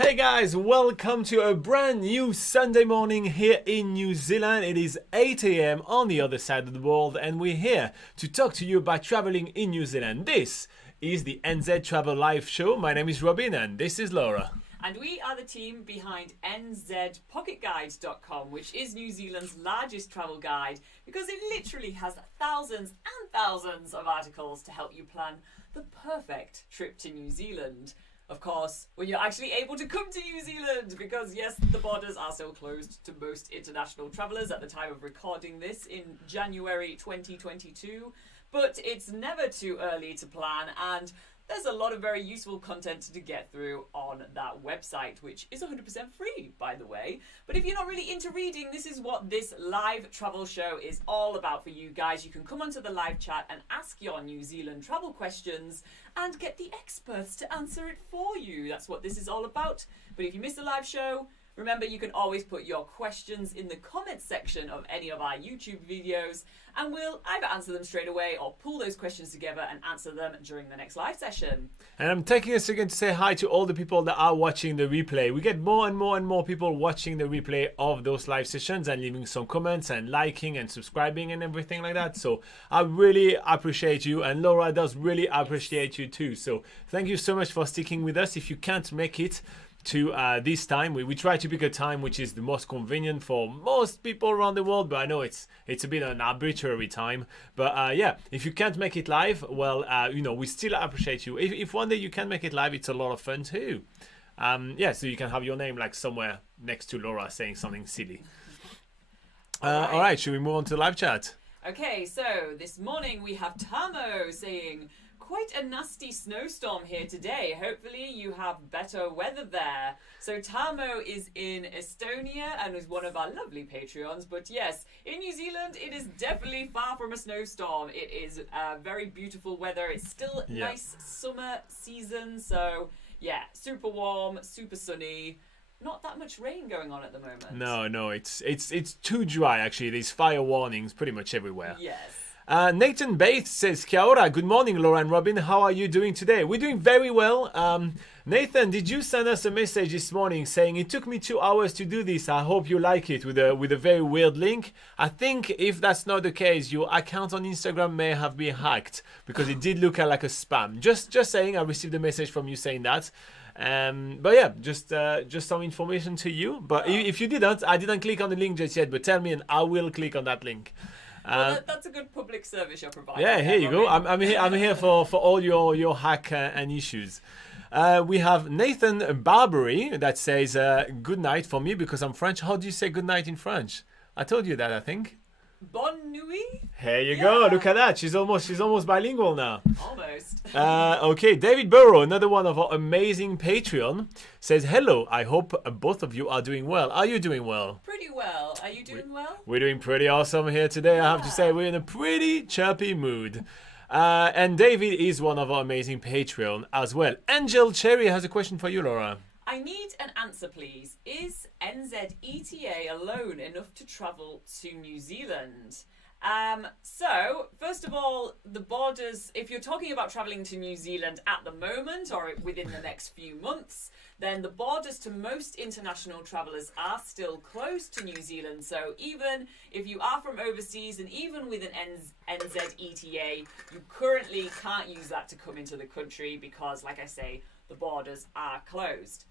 Hey guys, welcome to a brand new Sunday morning here in New Zealand. It is 8 a.m. on the other side of the world and we're here to talk to you about traveling in New Zealand. This is the NZ Travel Live Show. My name is Robin and this is Laura. And we are the team behind NZPocketGuide.com, which is New Zealand's largest travel guide because it literally has thousands and thousands of articles to help you plan the perfect trip to New Zealand. Of course, when you're actually able to come to New Zealand, because yes, the borders are still closed to most international travellers at the time of recording this in January 2022. But it's never too early to plan, and there's a lot of very useful content to get through on that website, which is 100% free, by the way. But if you're not really into reading, this is what this live travel show is all about for you guys. You can come onto the live chat and ask your New Zealand travel questions and get the experts to answer it for you. That's what this is all about. But if you miss the live show, remember, you can always put your questions in the comments section of any of our YouTube videos, and we'll either answer them straight away or pull those questions together and answer them during the next live session. And I'm taking a second to say hi to all the people that are watching the replay. We get more and more people watching the replay of those live sessions and leaving some comments and liking and subscribing and everything like that. So I really appreciate you, and Laura does really appreciate you too. So thank you so much for sticking with us. If you can't make it to this time, we try to pick a time which is the most convenient for most people around the world, but I know it's a bit an arbitrary time. But yeah, if you can't make it live, well, we still appreciate you. If one day you can make it live, it's a lot of fun too. Yeah, so you can have your name like somewhere next to Laura saying something silly. All right, should we move on to the live chat? Okay, so this morning we have Tamo saying, quite a nasty snowstorm here today. Hopefully you have better weather there. So Tamo is in Estonia and is one of our lovely Patreons. But yes, in New Zealand, it is definitely far from a snowstorm. It is very beautiful weather. It's still nice summer season. So yeah, super warm, super sunny. Not that much rain going on at the moment. No, it's too dry actually. There's fire warnings pretty much everywhere. Yes. Nathan Bates says, Kia ora, good morning, Laura and Robin. How are you doing today? We're doing very well. Nathan, did you send us a message this morning saying it took me 2 hours to do this? I hope you like it, with a very weird link. I think if that's not the case, your account on Instagram may have been hacked because it did look like a spam. Just saying, I received a message from you saying that. But yeah, just some information to you. But if you didn't, I didn't click on the link just yet, but tell me and I will click on that link. Well, that's a good public service you're providing. Yeah, here you go. I'm here for all your hack and issues. We have Nathan Barbary that says good night for me because I'm French. How do you say good night in French? I told you that, I think. Bonne nuit. Here you go. Look at that. She's almost bilingual now. Almost. Okay, David Burrow, another one of our amazing Patreon, says hello. I hope both of you are doing well. Are you doing well? Pretty well. Are you doing well? We're doing pretty awesome here today. I have to say we're in a pretty chirpy mood. And David is one of our amazing Patreon as well. Angel Cherry has a question for you, Laura. I need an answer, please. Is NZETA alone enough to travel to New Zealand? So, first of all, the borders, if you're talking about travelling to New Zealand at the moment or within the next few months, then the borders to most international travellers are still closed to New Zealand. So even if you are from overseas and even with an NZETA, you currently can't use that to come into the country because, like I say, the borders are closed.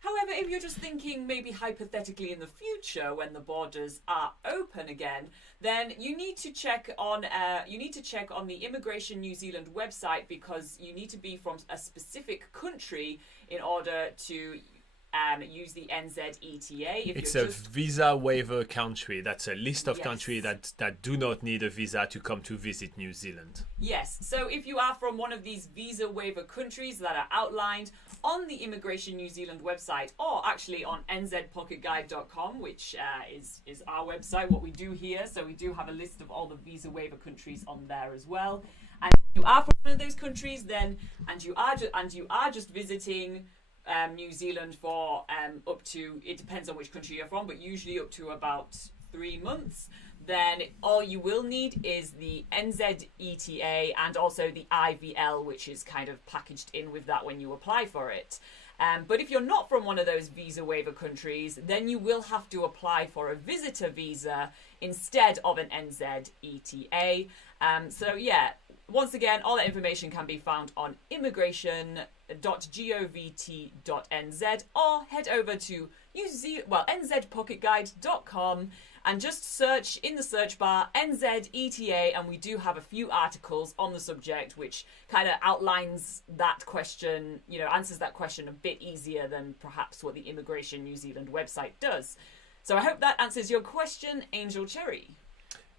However, if you're just thinking maybe hypothetically in the future when the borders are open again, then you need to check on the Immigration New Zealand website because you need to be from a specific country in order to use the NZETA. It's a visa waiver country. That's a list of countries that do not need a visa to come to visit New Zealand. Yes, so if you are from one of these visa waiver countries that are outlined on the Immigration New Zealand website or actually on NZPocketGuide.com, which is our website, what we do here. So we do have a list of all the visa waiver countries on there as well. And if you are from one of those countries then, and you are just visiting New Zealand for up to, it depends on which country you're from, but usually up to about 3 months, then all you will need is the NZETA and also the IVL, which is kind of packaged in with that when you apply for it. But if you're not from one of those visa waiver countries, then you will have to apply for a visitor visa instead of an NZETA. So yeah, once again, all that information can be found on immigration.govt.nz or head over to nzpocketguide.com and just search in the search bar NZETA, and we do have a few articles on the subject which kind of outlines that question, answers that question a bit easier than perhaps what the Immigration New Zealand website does. So I hope that answers your question, Angel Cherry.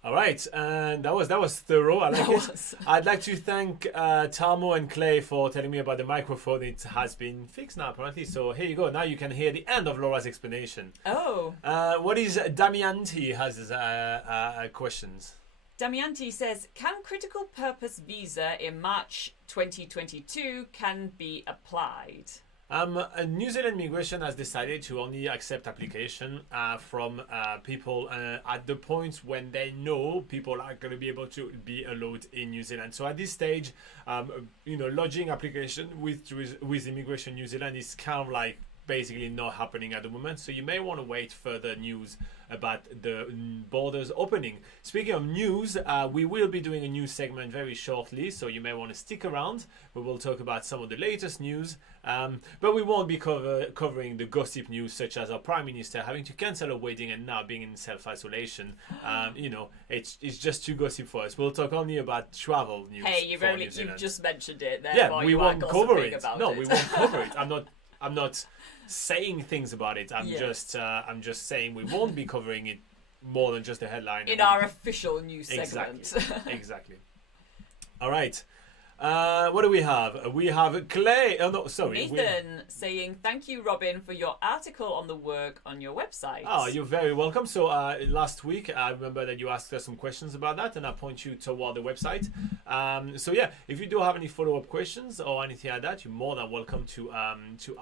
All right, and that was thorough. I like it. I'd like to thank Talmo and Clay for telling me about the microphone. It has been fixed now, apparently. So here you go. Now you can hear the end of Laura's explanation. Oh. What is Damianti has questions? Damianti says, can critical purpose visa in March 2022 can be applied? New Zealand Immigration has decided to only accept application from people at the point when they know people are going to be able to be allowed in New Zealand. So at this stage, lodging application with Immigration New Zealand is kind of like basically not happening at the moment. So you may want to wait further news about the borders opening. Speaking of news, we will be doing a new segment very shortly, so you may want to stick around. We will talk about some of the latest news, but we won't be covering the gossip news, such as our Prime Minister having to cancel a wedding and now being in self-isolation. It's just too gossip for us. We'll talk only about travel news. Hey, you've just mentioned it there. Yeah, we won't cover it. No, we won't cover it. I'm not saying things about it. I'm just saying we won't be covering it more than just a headline in our official news segment. Exactly. All right. What do we have? We have Clay. Oh no, sorry. Nathan saying, "Thank you, Robin, for your article on the work on your website." Oh, you're very welcome. So last week, I remember that you asked us some questions about that, and I point you toward the website. So yeah, if you do have any follow-up questions or anything like that, you're more than welcome to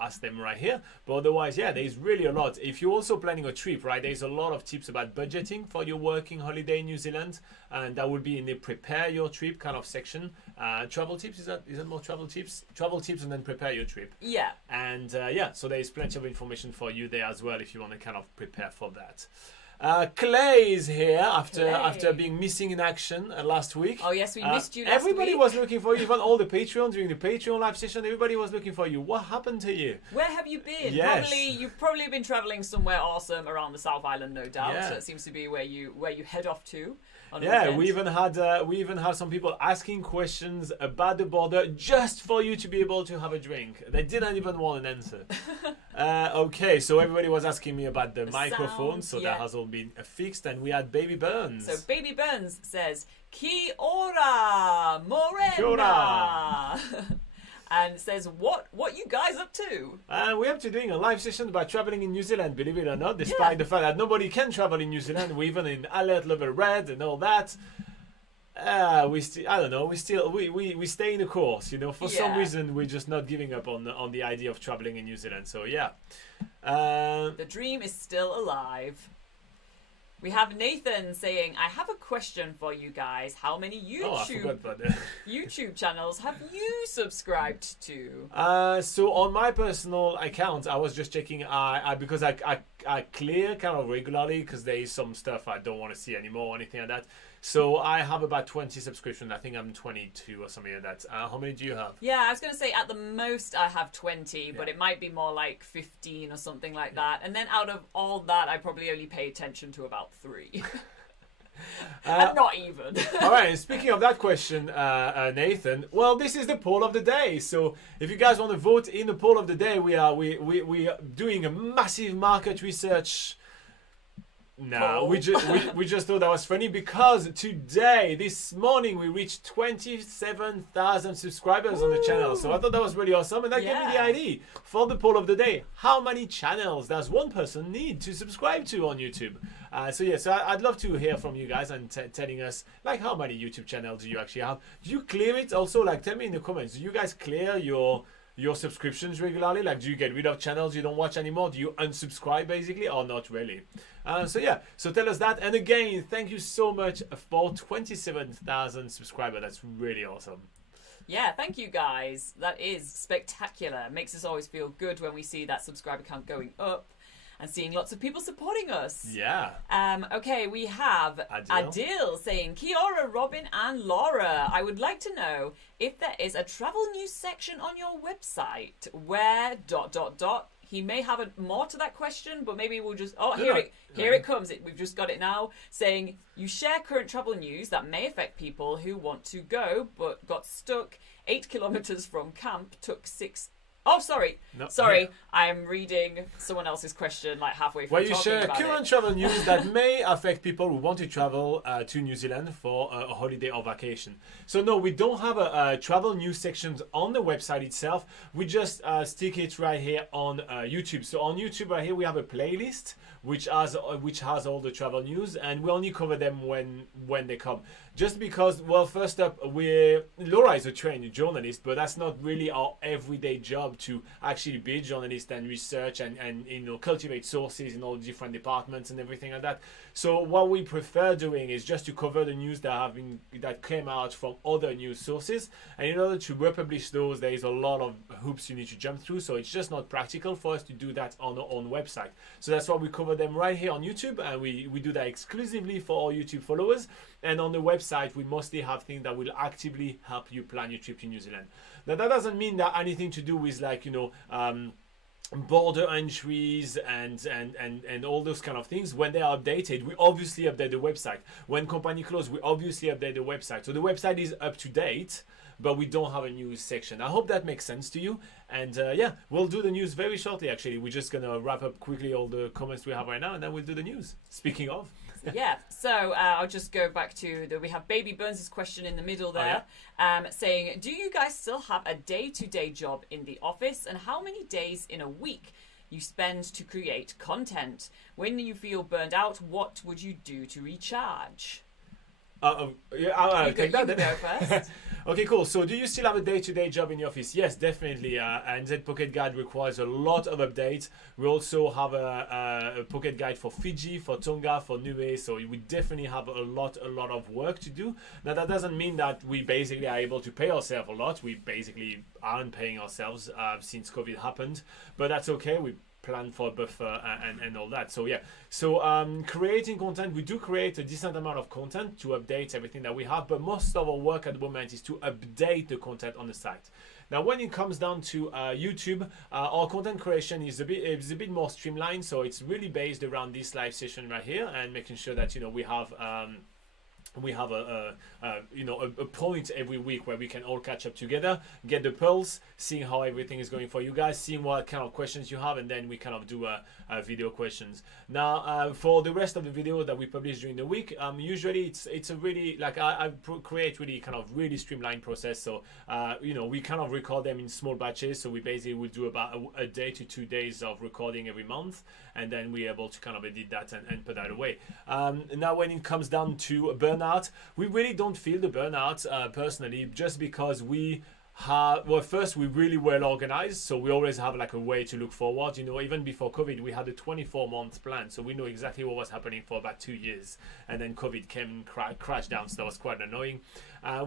ask them right here. But otherwise, yeah, there's really a lot. If you're also planning a trip, right, there's a lot of tips about budgeting for your working holiday in New Zealand, and that would be in the prepare your trip kind of section. Travel tips, is that more travel tips and then prepare your trip? Yeah. And so there's plenty of information for you there as well if you want to kind of prepare for that. Clay is here after being missing in action last week. Oh yes, we missed you last everybody week. Was looking for you, even all the Patreon during the Patreon live session. Everybody was looking for you. What happened to you? Where have you been? Yes. You've probably been traveling somewhere awesome around the South Island, no doubt. Yeah. So it seems to be where you head off to. Yeah, we even had some people asking questions about the border just for you to be able to have a drink. They didn't even want an answer. Okay, so everybody was asking me about the microphone, so that has all been fixed, and we had Baby Burns. So Baby Burns says, "Ki ora, morena." Kia ora. And says, what you guys up to? We're up to doing a live session about traveling in New Zealand, believe it or not, despite the fact that nobody can travel in New Zealand. We're even in alert level red and all that. We stay in the course, for some reason we're just not giving up on the idea of traveling in New Zealand. So yeah. The dream is still alive. We have Nathan saying, "I have a question for you guys. How many YouTube channels have you subscribed to?" So on my personal account, I was just checking because I clear kind of regularly because there is some stuff I don't want to see anymore or anything like that. So I have about 20 subscriptions. I think I'm 22 or something like that. How many do you have? Yeah, I was going to say at the most I have 20, but it might be more like 15 or something like that. And then out of all that, I probably only pay attention to about 3. And not even. All right, speaking of that question, Nathan, well, this is the poll of the day. So if you guys want to vote in the poll of the day, we are doing a massive market research. No, we just thought that was funny because this morning, we reached 27,000 subscribers on the channel. So I thought that was really awesome. And that gave me the idea for the poll of the day. How many channels does one person need to subscribe to on YouTube? So I'd love to hear from you guys and telling us, like, how many YouTube channels do you actually have? Do you clear it? Also, like, tell me in the comments, do you guys clear your subscriptions regularly? Like, do you get rid of channels you don't watch anymore? Do you unsubscribe basically, or not really? So tell us that. And again, thank you so much for 27,000 subscribers. That's really awesome. Yeah, thank you guys. That is spectacular. Makes us always feel good when we see that subscriber count going up and seeing lots of people supporting us. Yeah. Okay, we have Adil saying, Kia ora, Robin and Laura. I would like to know if there is a travel news section on your website where ... He may have more to that question, but maybe we'll just... Oh, here it comes. We've just got it now. Saying, you share current travel news that may affect people who want to go, but got stuck 8 kilometres from camp, took 6... Oh, sorry. No, sorry. yeah. I'm reading someone else's question like halfway through. Well, you share current travel news that may affect people who want to travel to New Zealand for a holiday or vacation. So no, we don't have a travel news section on the website itself. We just stick it right here on YouTube. So on YouTube right here, we have a playlist which has all the travel news, and we only cover them when they come. Just because, well, first up, Laura is a trained journalist, but that's not really our everyday job to actually be a journalist and research and cultivate sources in all different departments and everything like that. So what we prefer doing is just to cover the news that came out from other news sources. And in order to republish those, there is a lot of hoops you need to jump through. So it's just not practical for us to do that on our own website. So that's why we cover them right here on YouTube, and we do that exclusively for our YouTube followers. And on the website, we mostly have things that will actively help you plan your trip to New Zealand. Now, that doesn't mean that anything to do with border entries and all those kind of things. When they are updated, we obviously update the website. When company close, we obviously update the website. So the website is up to date, but we don't have a news section. I hope that makes sense to you. And yeah, we'll do the news very shortly, actually. We're just going to wrap up quickly all the comments we have right now, and then we'll do the news. Speaking of. Yeah, so I'll just go back to we have Baby Burns' question in the middle there, saying, do you guys still have a day-to-day job in the office, and how many days in a week you spend to create content? When you feel burned out, what would you do to recharge? I'll take that. You go first. Okay, cool. So do you still have a day-to-day job in the office? Yes, definitely. NZ Pocket Guide requires a lot of updates. We also have a pocket guide for Fiji, for Tonga, for Niue. So we definitely have a lot of work to do. Now, that doesn't mean that we basically are able to pay ourselves a lot. We basically aren't paying ourselves since COVID happened. But that's okay. We plan for a buffer and all that. So yeah, creating content, we do create a decent amount of content to update everything that we have, but most of our work at the moment is to update the content on the site. Now, when it comes down to YouTube, our content creation is a bit more streamlined. So it's really based around this live session right here and making sure that we have a point every week where we can all catch up together, get the pulse, seeing how everything is going for you guys, seeing what kind of questions you have, and then we kind of do video questions. Now, for the rest of the videos that we publish during the week, usually it's a really, I create really kind of really streamlined process. So we kind of record them in small batches. So we basically will do about a day to 2 days of recording every month, and then we're able to kind of edit that and put that away. Now, when it comes down to burnout, we really don't feel the burnout personally, just because first, we're really well organized, so we always have a way to look forward. Even before COVID, we had a 24-month plan, so we know exactly what was happening for about 2 years, and then COVID came and crashed down, so that was quite annoying.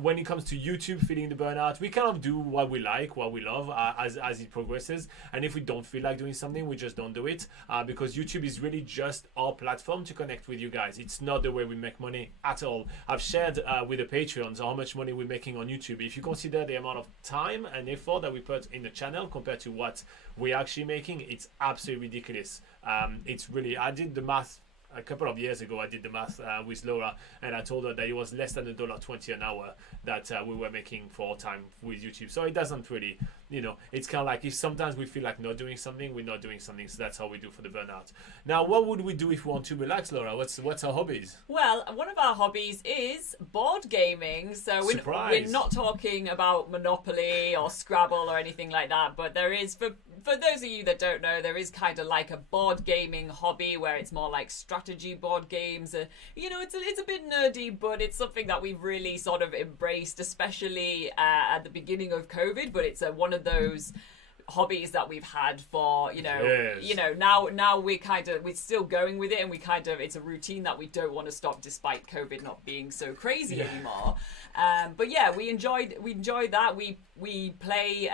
When it comes to YouTube feeling the burnout, we kind of do what we like, what we love as it progresses, and if we don't feel like doing something, we just don't do it, because YouTube is really just our platform to connect with you guys. It's not the way we make money at all. I've shared with the Patreons how much money we're making on YouTube. If you consider the amount of time and effort that we put in the channel compared to what we're actually making, it's absolutely ridiculous. It's really, I did the math a couple of years ago. I did the math with Laura, and I told her that it was less than $1.20 an hour that we were making for our time with YouTube. So it doesn't really, it's kind of like if sometimes we feel like not doing something, we're not doing something. So that's how we do for the burnout. Now, what would we do if we want to relax, Laura? What's our hobbies? Well, one of our hobbies is board gaming. So we're not talking about Monopoly or Scrabble or anything like that, but there is, for those of you that don't know, there is kind of like a board gaming hobby where it's more like strategy board games. It's a bit nerdy, but it's something that we've really sort of embraced, especially at the beginning of COVID. But it's one of those hobbies that we've had for Yes. now we're still going with it, and it's a routine that we don't want to stop despite COVID not being so crazy anymore. But yeah, we enjoyed that. We play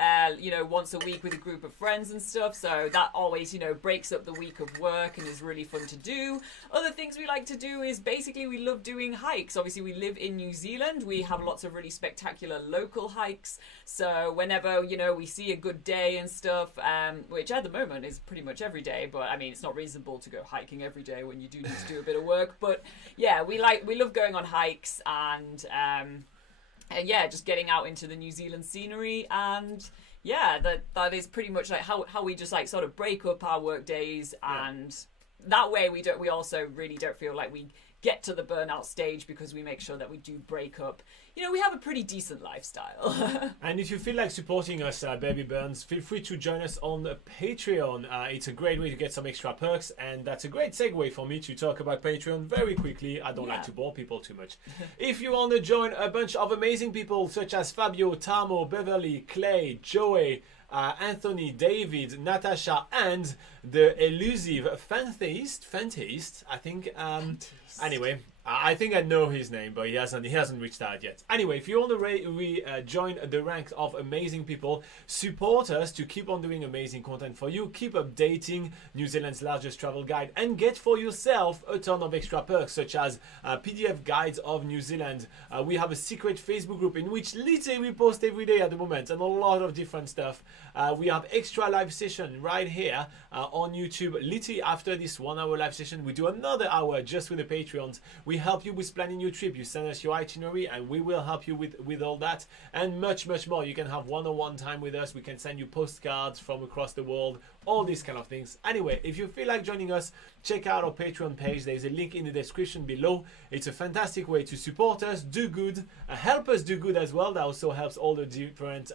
once a week with a group of friends and stuff, so that always breaks up the week of work and is really fun to do. Other things we like to do is basically we love doing hikes. Obviously we live in New Zealand, we have lots of really spectacular local hikes, so whenever we see a good day and stuff, which at the moment is pretty much every day, but I mean it's not reasonable to go hiking every day when you do need to do a bit of work, but yeah, we love going on hikes and just getting out into the New Zealand scenery, and that is pretty much like how we just like sort of break up our work days, and that way we also really don't feel like we get to the burnout stage, because we make sure that we do break up. We have a pretty decent lifestyle. And if you feel like supporting us, Baby Burns, feel free to join us on Patreon. It's a great way to get some extra perks, and that's a great segue for me to talk about Patreon very quickly. I don't like to bore people too much. If you want to join a bunch of amazing people such as Fabio, Tamo, Beverly, Clay, Joey, Anthony, David, Natasha, and the elusive Fantheist, I think. Anyway, I think I know his name, but he hasn't reached out yet. Anyway, if you want to join the ranks of amazing people, support us to keep on doing amazing content for you, keep updating New Zealand's largest travel guide, and get for yourself a ton of extra perks, such as PDF guides of New Zealand. We have a secret Facebook group in which literally we post every day at the moment, and a lot of different stuff. We have extra live session right here on YouTube. Literally after this 1 hour live session, we do another hour just with the Patreons. We help you with planning your trip. You send us your itinerary and we will help you with all that and much more. You can have one-on-one time with us. We can send you postcards from across the world, all these kind of things. Anyway, if you feel like joining us, check out our Patreon page. There's a link in the description below. It's a fantastic way to support us, do good, help us do good as well. That also helps all the different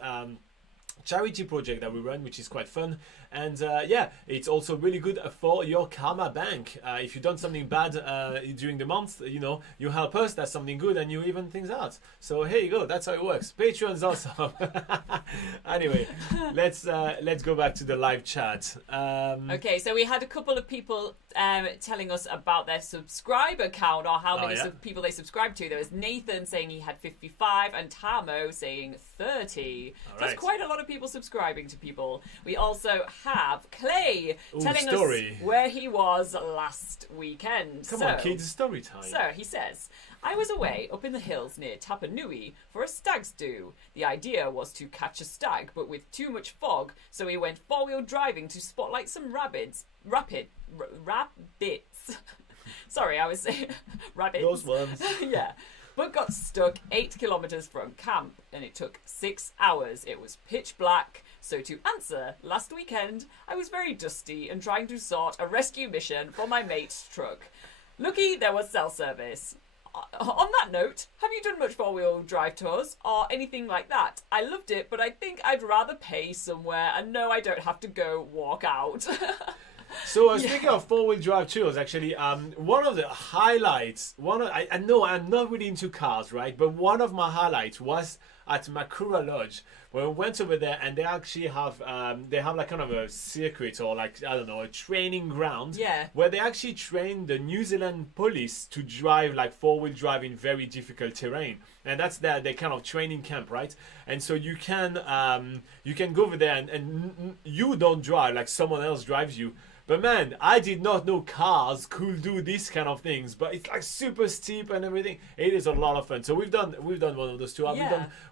charity project that we run, which is quite fun. And it's also really good for your karma bank. If you've done something bad during the month, you help us, that's something good, and you even things out. So here you go, that's how it works. Patreon's awesome. Anyway, let's go back to the live chat. Okay, so we had a couple of people telling us about their subscriber count, or how many people they subscribe to. There was Nathan saying he had 55 and Tamo saying 30. So that's quite a lot of people subscribing to people. We also have Clay telling us where he was last weekend. Come on, kids, story time. So he says, I was away up in the hills near Tapanui for a stag's do. The idea was to catch a stag, but with too much fog, so we went four-wheel driving to spotlight some rabbits. Sorry, I was saying rabbits. Those ones. Yeah. But got stuck 8 kilometres from camp, and it took 6 hours. It was pitch black. So to answer, last weekend I was very dusty and trying to sort a rescue mission for my mate's truck. Lucky there was cell service. On that note, have you done much four-wheel drive tours or anything like that? I loved it, but I think I'd rather pay somewhere and know I don't have to go walk out. So speaking of four-wheel drive tours, actually, one of the highlights, I know I'm not really into cars, right? But one of my highlights was at Makura Lodge, where we went over there, and they actually have like kind of a circuit, or like, I don't know, a training ground, where they actually train the New Zealand police to drive like four-wheel drive in very difficult terrain, and that's their kind of training camp, right? And so you can go over there and you don't drive, like someone else drives you. But man, I did not know cars could do these kind of things. But it's like super steep and everything. It is a lot of fun. So we've done one of those too.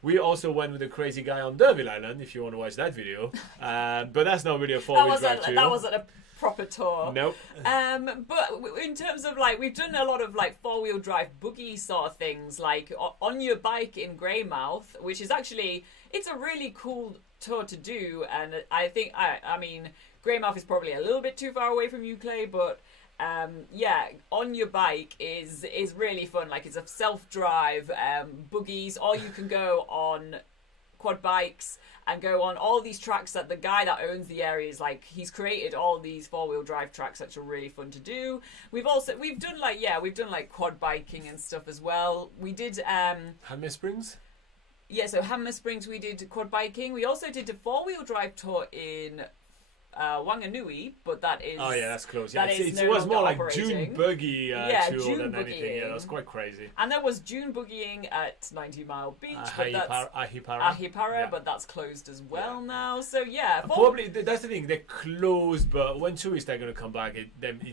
We also went with a crazy guy on Derville Island, if you want to watch that video. But that's not really a four-wheel drive tour. That wasn't a proper tour. Nope. But in terms of like, we've done a lot of like four-wheel drive boogie sort of things, like on your bike in Greymouth, which is actually, it's a really cool tour to do. And I think, I mean, Greymouth is probably a little bit too far away from you, Clay, but on your bike is really fun. Like, it's a self-drive boogies, or you can go on quad bikes and go on all these tracks that the guy that owns the area is like, he's created all these four-wheel drive tracks that are really fun to do. We've done like quad biking and stuff as well. We did Hammer Springs? Yeah, so Hammer Springs we did quad biking. We also did a 4-wheel drive tour in Wanganui, but that is... Oh yeah, that's close. Yeah, that is it no was more longer like June operating. buggy tour June than anything. Yeah, buggying. that was quite crazy. And there was June buggying at 90 Mile Beach, but that's Ahipara. Ahipara, but that's closed as well now. So yeah, probably that's the thing. They're closed, but when tourists are going to come back, it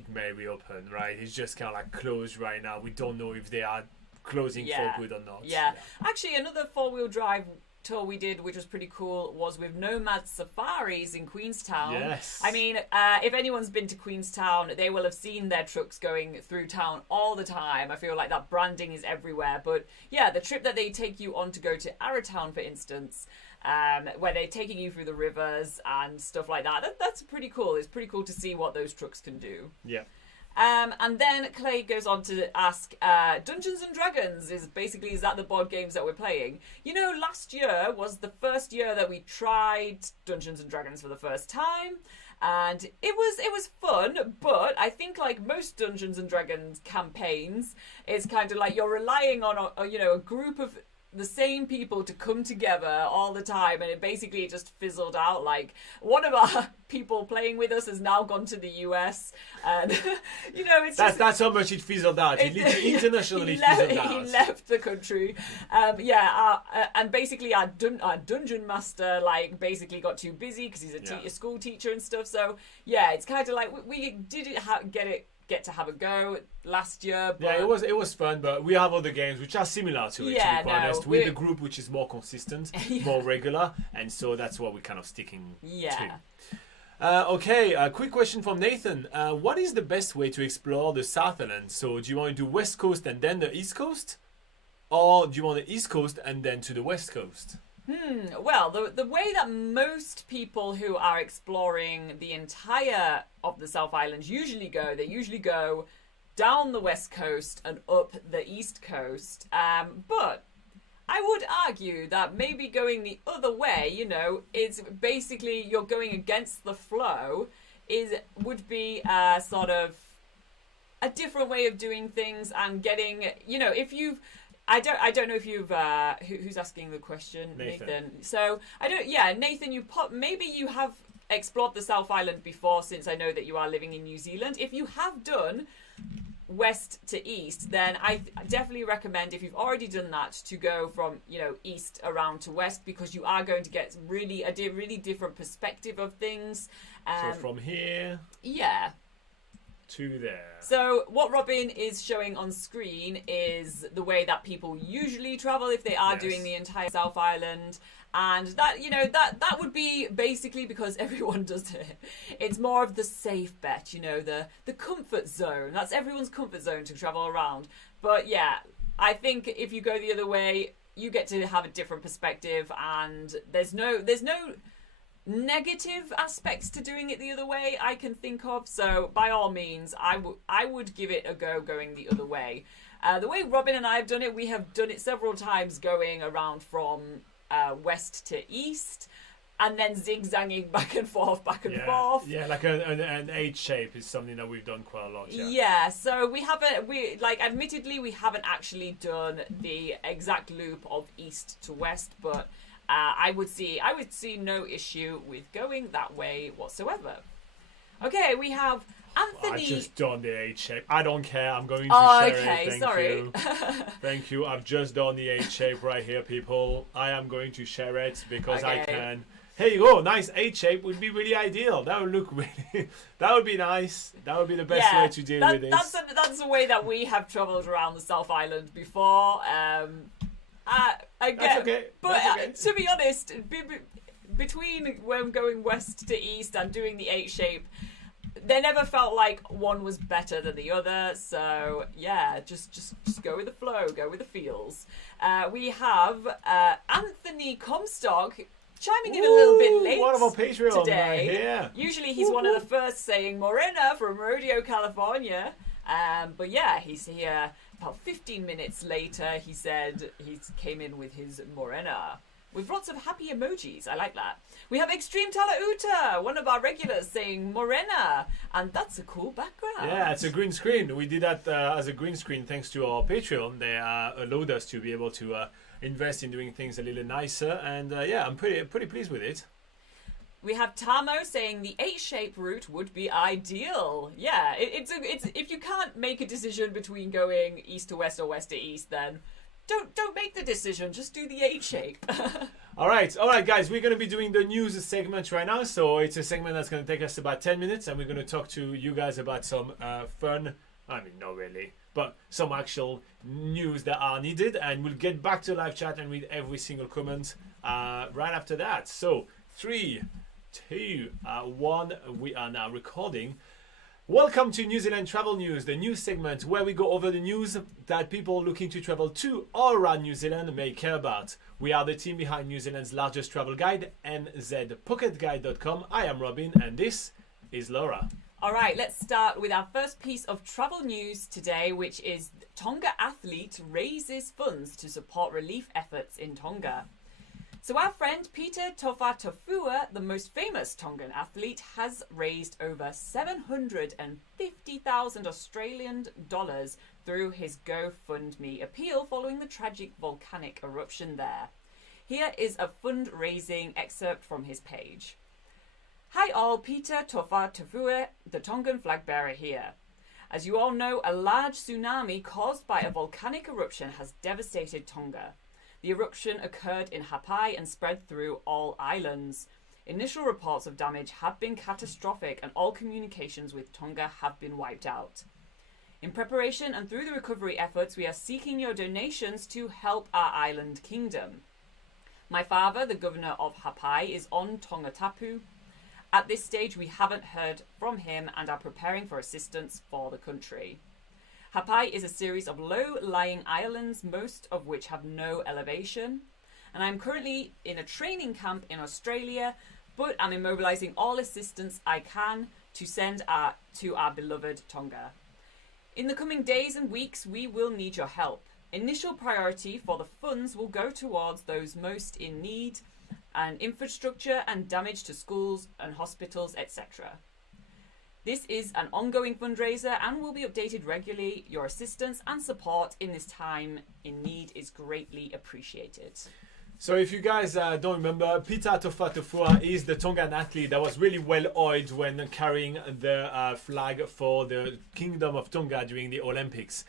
may reopen. Right? It's just kind of like closed right now. We don't know if they are closing for good or not. Yeah. Actually, another 4-wheel drive tour we did, which was pretty cool, was with Nomad Safaris in Queenstown. Yes. I mean, if anyone's been to Queenstown, they will have seen their trucks going through town all the time. I feel like that branding is everywhere. But yeah, the trip that they take you on to go to Arrowtown, for instance, where they're taking you through the rivers and stuff like that's pretty cool. It's pretty cool to see what those trucks can do. Yeah. And then Clay goes on to ask, Dungeons and Dragons is that the board games that we're playing? You know, last year was the first year that we tried Dungeons and Dragons for the first time, and it was fun, but I think like most Dungeons and Dragons campaigns, it's kind of like you're relying on a group of the same people to come together all the time, and it basically just fizzled out. Like, one of our people playing with us has now gone to the US, and it's that's how much it fizzled out. Internationally fizzled out. He left the country. And basically our dungeon master basically got too busy because he's a school teacher and stuff. So yeah, it's kind of like we didn't get to have a go last year. But it was fun, but we have other games which are similar to it, to be quite honest, with the group which is more consistent, more regular, and so that's what we're kind of sticking to. Okay, a quick question from Nathan. What is the best way to explore the South Island? So do you want to do West Coast and then the East Coast? Or do you want the East Coast and then to the West Coast? Well, the way that most people who are exploring the entire of the South Island usually go down the West Coast and up the East Coast. But I would argue that maybe going the other way, is basically you're going against the flow, would be sort of a different way of doing things and getting, if you've... I don't know if you've who's asking the question, Nathan. So Nathan, maybe you have explored the South Island before, since I know that you are living in New Zealand. If you have done west to east, then I definitely recommend, if you've already done that, to go from east around to west, because you are going to get a really different perspective of things. So from here, to there. So what Robin is showing on screen is the way that people usually travel if they are doing the entire South Island, and that that would be basically because everyone does it. It's more of the safe bet, the comfort zone. That's everyone's comfort zone to travel around. But yeah, I think if you go the other way, you get to have a different perspective, and there's no negative aspects to doing it the other way I can think of. So by all means, I would give it a go going the other way. The way Robin and I have done it, we have done it several times going around from west to east, and then zigzagging back and forth. Yeah, like an H shape is something that we've done quite a lot. Yeah, so admittedly we haven't actually done the exact loop of east to west, but I would see no issue with going that way whatsoever. Okay, we have Anthony. I've just done the H shape. I don't care. I'm going to share it. Thank sorry. you. Thank you. I've just done the H shape right here, people. I am going to share it because I can. Here you go. Nice H shape would be really ideal. That would look really. That would be nice. That would be the best way to deal with this. That's the way that we have travelled around the South Island before. That's okay. But to be honest, between when going west to east and doing the H shape, they never felt like one was better than the other. So yeah, just go with the flow, go with the feels. We have Anthony Comstock chiming in a little bit late. One of our Patreon today. Right here. Usually he's one of the first saying Morena from Rodeo, California. But yeah, he's here about 15 minutes later. He said he came in with his Morena. with lots of happy emojis. I like that. We have Extreme Talauta, one of our regulars, saying Morena, and that's a cool background. Yeah, it's a green screen. We did that as a green screen thanks to our Patreon. They allowed us to be able to invest in doing things a little nicer, and yeah, I'm pretty pleased with it. We have Tamo saying the H-shape route would be ideal. Yeah, it's if you can't make a decision between going east to west or west to east, then don't make the decision. Just do the H-shape. All right, guys. We're going to be doing the news segment right now. So it's a segment that's going to take us about 10 minutes, and we're going to talk to you guys about some fun. I mean, not really, but some actual news that are needed, and we'll get back to live chat and read every single comment right after that. So 3, 2, 1. We are now recording. Welcome to New Zealand Travel News, the news segment where we go over the news that people looking to travel to or around New Zealand may care about. We are the team behind New Zealand's largest travel guide, NZPocketGuide.com. I am Robin, and this is Laura. All right, let's start with our first piece of travel news today, which is Tonga athlete raises funds to support relief efforts in Tonga. So our friend Peter Tofua, the most famous Tongan athlete, has raised over 750,000 Australian dollars through his GoFundMe appeal following the tragic volcanic eruption there. Here is a fundraising excerpt from his page. Hi all, Peter Tofua, the Tongan flag bearer here. As you all know, a large tsunami caused by a volcanic eruption has devastated Tonga. The eruption occurred in Hapai and spread through all islands. Initial reports of damage have been catastrophic and all communications with Tonga have been wiped out. In preparation and through the recovery efforts, we are seeking your donations to help our island kingdom. My father, the governor of Hapai, is on Tongatapu. At this stage, we haven't heard from him and are preparing for assistance for the country. Hapai is a series of low-lying islands, most of which have no elevation. And I'm currently in a training camp in Australia, but I'm immobilising all assistance I can to send to our beloved Tonga. In the coming days and weeks, we will need your help. Initial priority for the funds will go towards those most in need, and infrastructure and damage to schools and hospitals, etc. This is an ongoing fundraiser and will be updated regularly. Your assistance and support in this time in need is greatly appreciated. So if you guys don't remember, Peter Tofua is the Tongan athlete that was really well oiled when carrying the flag for the Kingdom of Tonga during the Olympics.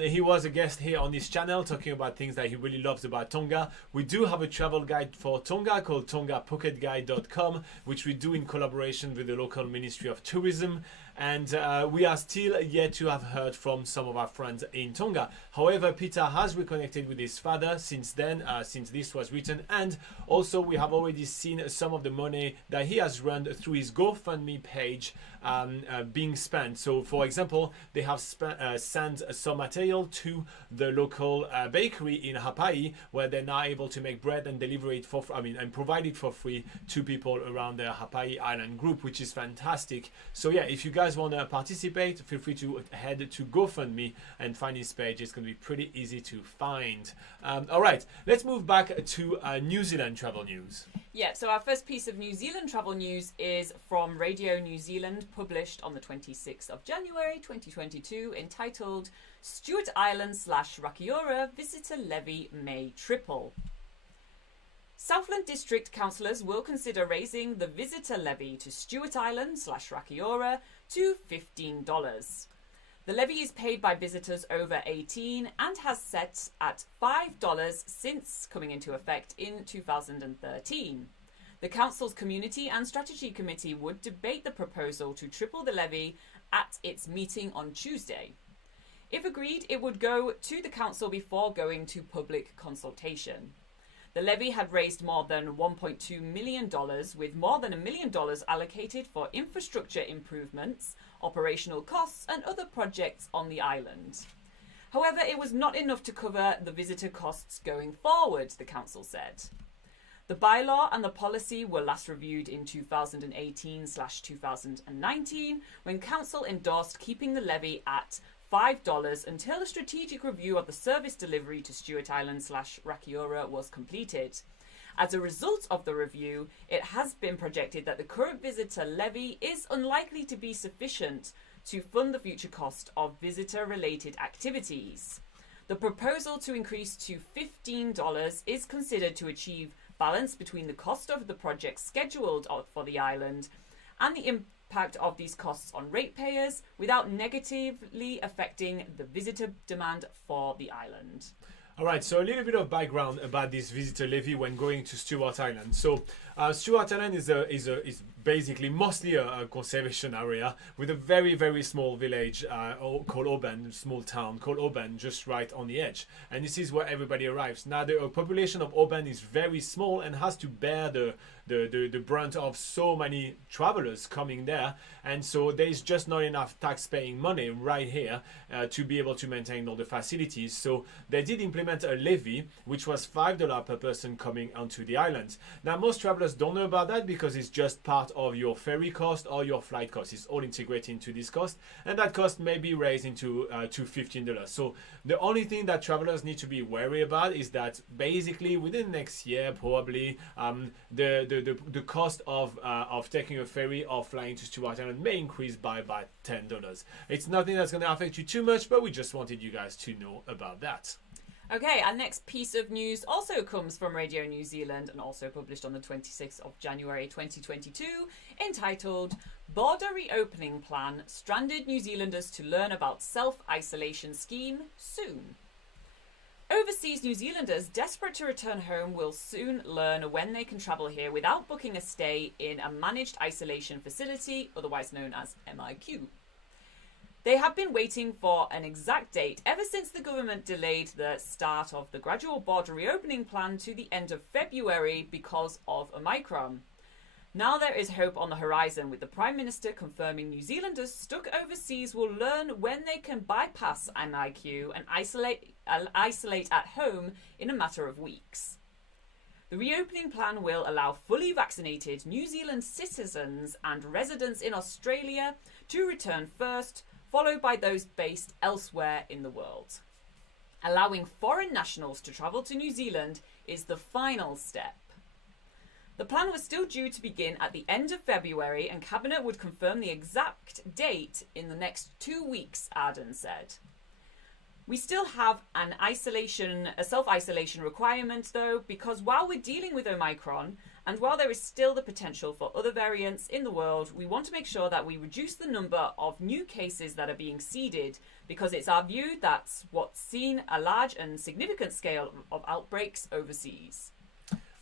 He was a guest here on this channel talking about things that he really loves about Tonga. We do have a travel guide for Tonga called TongaPocketGuide.com, which we do in collaboration with the local Ministry of Tourism. And we are still yet to have heard from some of our friends in Tonga. However, Peter has reconnected with his father since then, since this was written. And also we have already seen some of the money that he has run through his GoFundMe page being spent. So for example, they have sent some material to the local bakery in Hapai, where they're now able to make bread and deliver it and provide it for free to people around the Hapai Island group, which is fantastic. So yeah, if you guys want to participate, feel free to head to GoFundMe and find his page. It's going to be pretty easy to find. All right, let's move back to New Zealand travel news. Yeah, so our first piece of New Zealand travel news is from Radio New Zealand, published on the 26th of January 2022, entitled Stewart Island / Rakiura Visitor Levy May Triple. Southland District councillors will consider raising the visitor levy to Stewart Island / Rakiura to $15. The levy is paid by visitors over 18 and has set at $5 since coming into effect in 2013. The council's Community and Strategy Committee would debate the proposal to triple the levy at its meeting on Tuesday. If agreed, it would go to the council before going to public consultation. The levy had raised more than $1.2 million, with more than $1 million allocated for infrastructure improvements, operational costs and other projects on the island. However, it was not enough to cover the visitor costs going forward, the council said. The bylaw and the policy were last reviewed in 2018/2019, when council endorsed keeping the levy at $5 until a strategic review of the service delivery to Stewart Island / Rakiura was completed. As a result of the review, it has been projected that the current visitor levy is unlikely to be sufficient to fund the future cost of visitor-related activities. The proposal to increase to $15 is considered to achieve balance between the cost of the project scheduled for the island and the impact of these costs on ratepayers without negatively affecting the visitor demand for the island. All right, so a little bit of background about this visitor levy when going to Stewart Island. So Stewart Island is basically mostly a conservation area with a very, very small village called Oban, small town called Oban, just right on the edge. And this is where everybody arrives. Now, the population of Oban is very small and has to bear the brunt of so many travelers coming there. And so there's just not enough tax-paying money right here to be able to maintain all the facilities. So they did implement a levy, which was $5 per person coming onto the island. Now, most travelers don't know about that because it's just part of your ferry cost or your flight cost. It's all integrated into this cost, and that cost may be raised into to $15. So the only thing that travelers need to be wary about is that basically within next year, probably the cost of taking a ferry or flying to Stewart Island may increase by about $10. It's nothing that's going to affect you too much, but we just wanted you guys to know about that. Okay, our next piece of news also comes from Radio New Zealand and also published on the 26th of January 2022, entitled Border Reopening Plan, Stranded New Zealanders to Learn About Self-Isolation Scheme Soon. Overseas New Zealanders desperate to return home will soon learn when they can travel here without booking a stay in a managed isolation facility, otherwise known as MIQ. They have been waiting for an exact date ever since the government delayed the start of the gradual border reopening plan to the end of February because of Omicron. Now there is hope on the horizon, with the Prime Minister confirming New Zealanders stuck overseas will learn when they can bypass MIQ and isolate at home in a matter of weeks. The reopening plan will allow fully vaccinated New Zealand citizens and residents in Australia to return first, followed by those based elsewhere in the world. Allowing foreign nationals to travel to New Zealand is the final step. The plan was still due to begin at the end of February, and Cabinet would confirm the exact date in the next 2 weeks, Arden said. We still have a self-isolation requirement though, because while we're dealing with Omicron, and while there is still the potential for other variants in the world, we want to make sure that we reduce the number of new cases that are being seeded, because it's our view that's what's seen a large and significant scale of outbreaks overseas.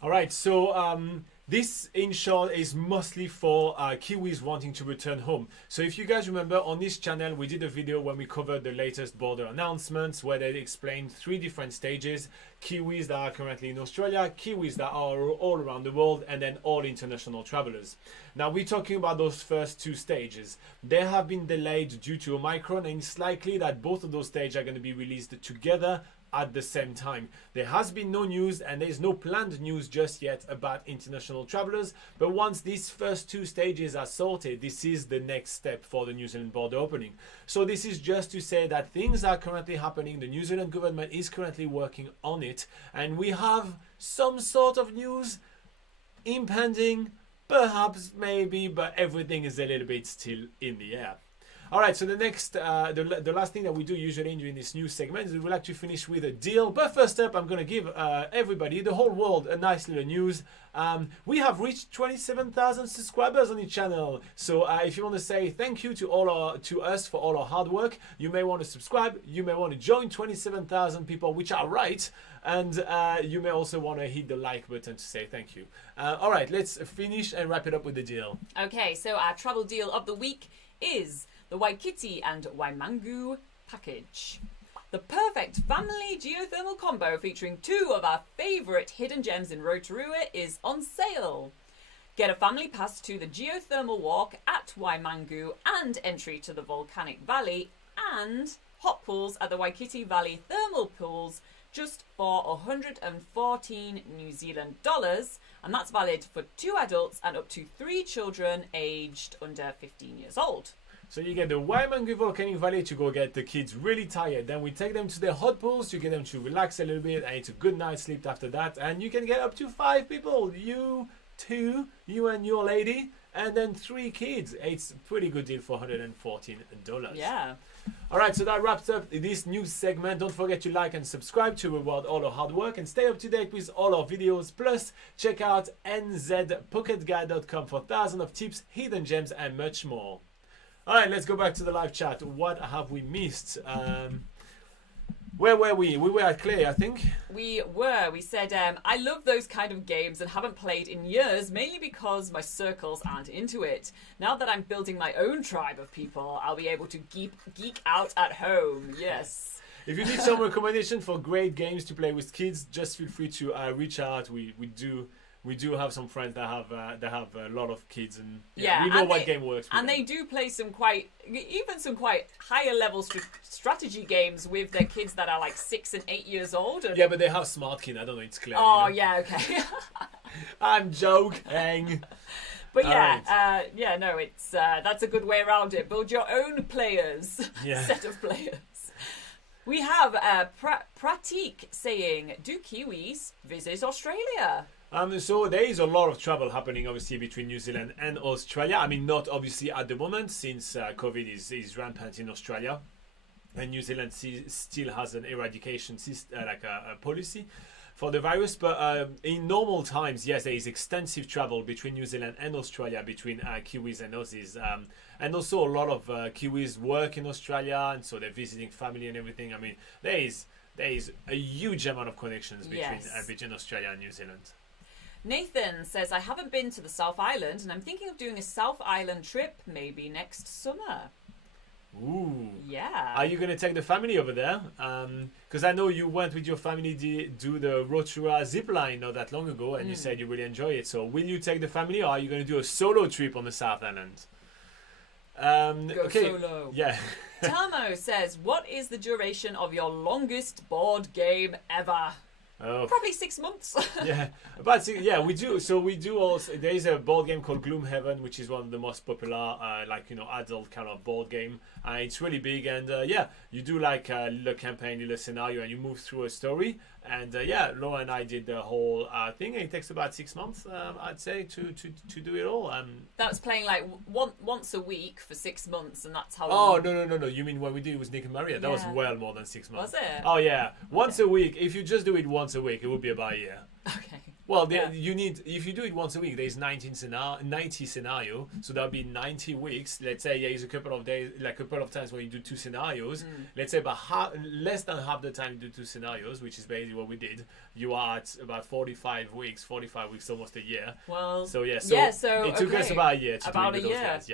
All right, so this in short is mostly for Kiwis wanting to return home. So if you guys remember, on this channel we did a video when we covered the latest border announcements where they explained 3 different stages: Kiwis that are currently in Australia, Kiwis that are all around the world, and then all international travelers. Now we're talking about those first 2 stages. They have been delayed due to Omicron, and it's likely that both of those stages are going to be released together at the same time. There has been no news, and there's no planned news just yet about international travelers, but once these first 2 stages are sorted, this is the next step for the New Zealand border opening. So this is just to say that things are currently happening. The New Zealand government is currently working on it, and we have some sort of news impending, perhaps, maybe, but everything is a little bit still in the air. All right, so the next, the last thing that we do usually during this news segment is we would like to finish with a deal. But first up, I'm going to give everybody, the whole world, a nice little news. We have reached 27,000 subscribers on the channel. So if you want to say thank you to us for all our hard work, you may want to subscribe. You may want to join 27,000 people, which are right. And you may also want to hit the like button to say thank you. All right, let's finish and wrap it up with the deal. Okay, so our travel deal of the week is the Waikiki and Waimangu package. The perfect family geothermal combo featuring 2 of our favourite hidden gems in Rotorua is on sale. Get a family pass to the geothermal walk at Waimangu and entry to the volcanic valley, and hot pools at the Waikiki Valley thermal pools just for 114 New Zealand dollars, and that's valid for 2 adults and up to 3 children aged under 15 years old. So you get the Waimangu Volcanic Valley to go get the kids really tired. Then we take them to the hot pools to get them to relax a little bit, and it's a good night's sleep after that. And you can get up to 5 people. You, 2, you and your lady, and then 3 kids. It's a pretty good deal for $114. Yeah. All right, so that wraps up this new segment. Don't forget to like and subscribe to reward all our hard work and stay up to date with all our videos. Plus, check out nzpocketguide.com for thousands of tips, hidden gems, and much more. All right, let's go back to the live chat. What have we missed? Where were we? We were at Clay, I think. We were. We said, I love those kind of games and haven't played in years, mainly because my circles aren't into it. Now that I'm building my own tribe of people, I'll be able to geek out at home. Yes. If you need some recommendation for great games to play with kids, just feel free to reach out. We do have some friends that have a lot of kids, and we know what game works. And they do play some quite higher level strategy games with their kids that are like 6 and 8 years old. Yeah, but they have smart kids. I don't know. It's clear. Oh, yeah, okay. I'm joking. But it's that's a good way around it. Build your own set of players. We have Pratik saying, "Do Kiwis visit Australia?" So there is a lot of travel happening, obviously, between New Zealand and Australia. I mean, not obviously at the moment, since COVID is rampant in Australia, and New Zealand still has an eradication a policy for the virus. But in normal times, yes, there is extensive travel between New Zealand and Australia, between Kiwis and Aussies. And also a lot of Kiwis work in Australia, and so they're visiting family and everything. I mean, there is a huge amount of connections between Australia and New Zealand. Nathan says, I haven't been to the South Island and I'm thinking of doing a South Island trip maybe next summer. Ooh. Yeah. Are you going to take the family over there? Because I know you went with your family to do the Rotorua zip line not that long ago, and you said you really enjoy it. So will you take the family, or are you going to do a solo trip on the South Island? Go solo. Yeah. Tamo says, what is the duration of your longest board game ever? Probably 6 months. We do. So we do also. There is a board game called Gloomhaven, which is one of the most popular, adult kind of board game. It's really big, and you do like a little campaign, little scenario, and you move through a story. And Laura and I did the whole thing. And it takes about 6 months, I'd say, to do it all. That was playing like once a week for 6 months, and that's how. Oh no! You mean what we did with Nick and Maria? That was well more than 6 months. Was it? Oh yeah, once a week. If you just do it once a week, it would be about a year. Okay. Well, you need, if you do it once a week, there's 90 scenario, so that'll be 90 weeks. Let's say it's a couple of days, like a couple of times when you do 2 scenarios. Let's say about less than half the time you do 2 scenarios, which is basically what we did. You are at about 45 weeks, almost a year. Well, so it took us about a year to do it with those guys.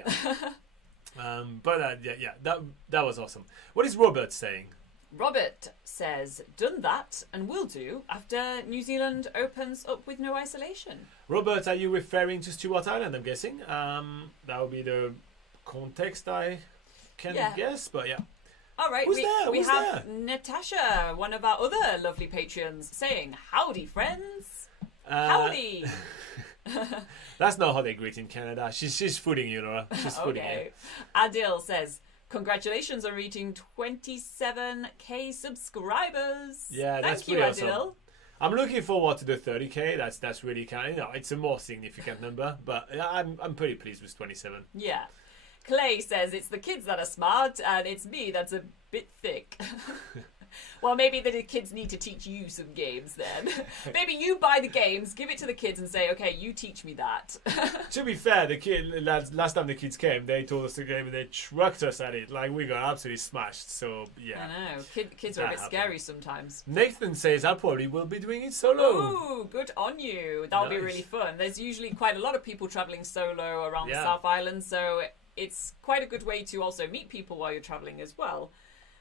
Yeah. That was awesome. What is Robert saying? Robert says, done that and will do after New Zealand opens up with no isolation. Robert, are you referring to Stewart Island, I'm guessing? That would be the context I can guess, but yeah. All right, we have Natasha, one of our other lovely patrons, saying, howdy, friends. Howdy. That's not how they greet in Canada. She's fooling you, Laura. She's fooling you. Adil says, congratulations on reaching 27k subscribers. Yeah, Thank you, Adil. Awesome. I'm looking forward to the 30k. That's really kind of, it's a more significant number, but I'm pretty pleased with 27. Yeah. Clay says it's the kids that are smart and it's me that's a bit thick. Well, maybe the kids need to teach you some games then. Maybe you buy the games, give it to the kids and say, okay, you teach me that. To be fair, last time the kids came, they told us the game and they trucked us at it. Like, we got absolutely smashed. So, yeah. I know. Kids are a bit scary sometimes. Nathan says I probably will be doing it solo. Ooh, good on you. That'll be really fun. There's usually quite a lot of people travelling solo around the South Island, so it's quite a good way to also meet people while you're travelling as well.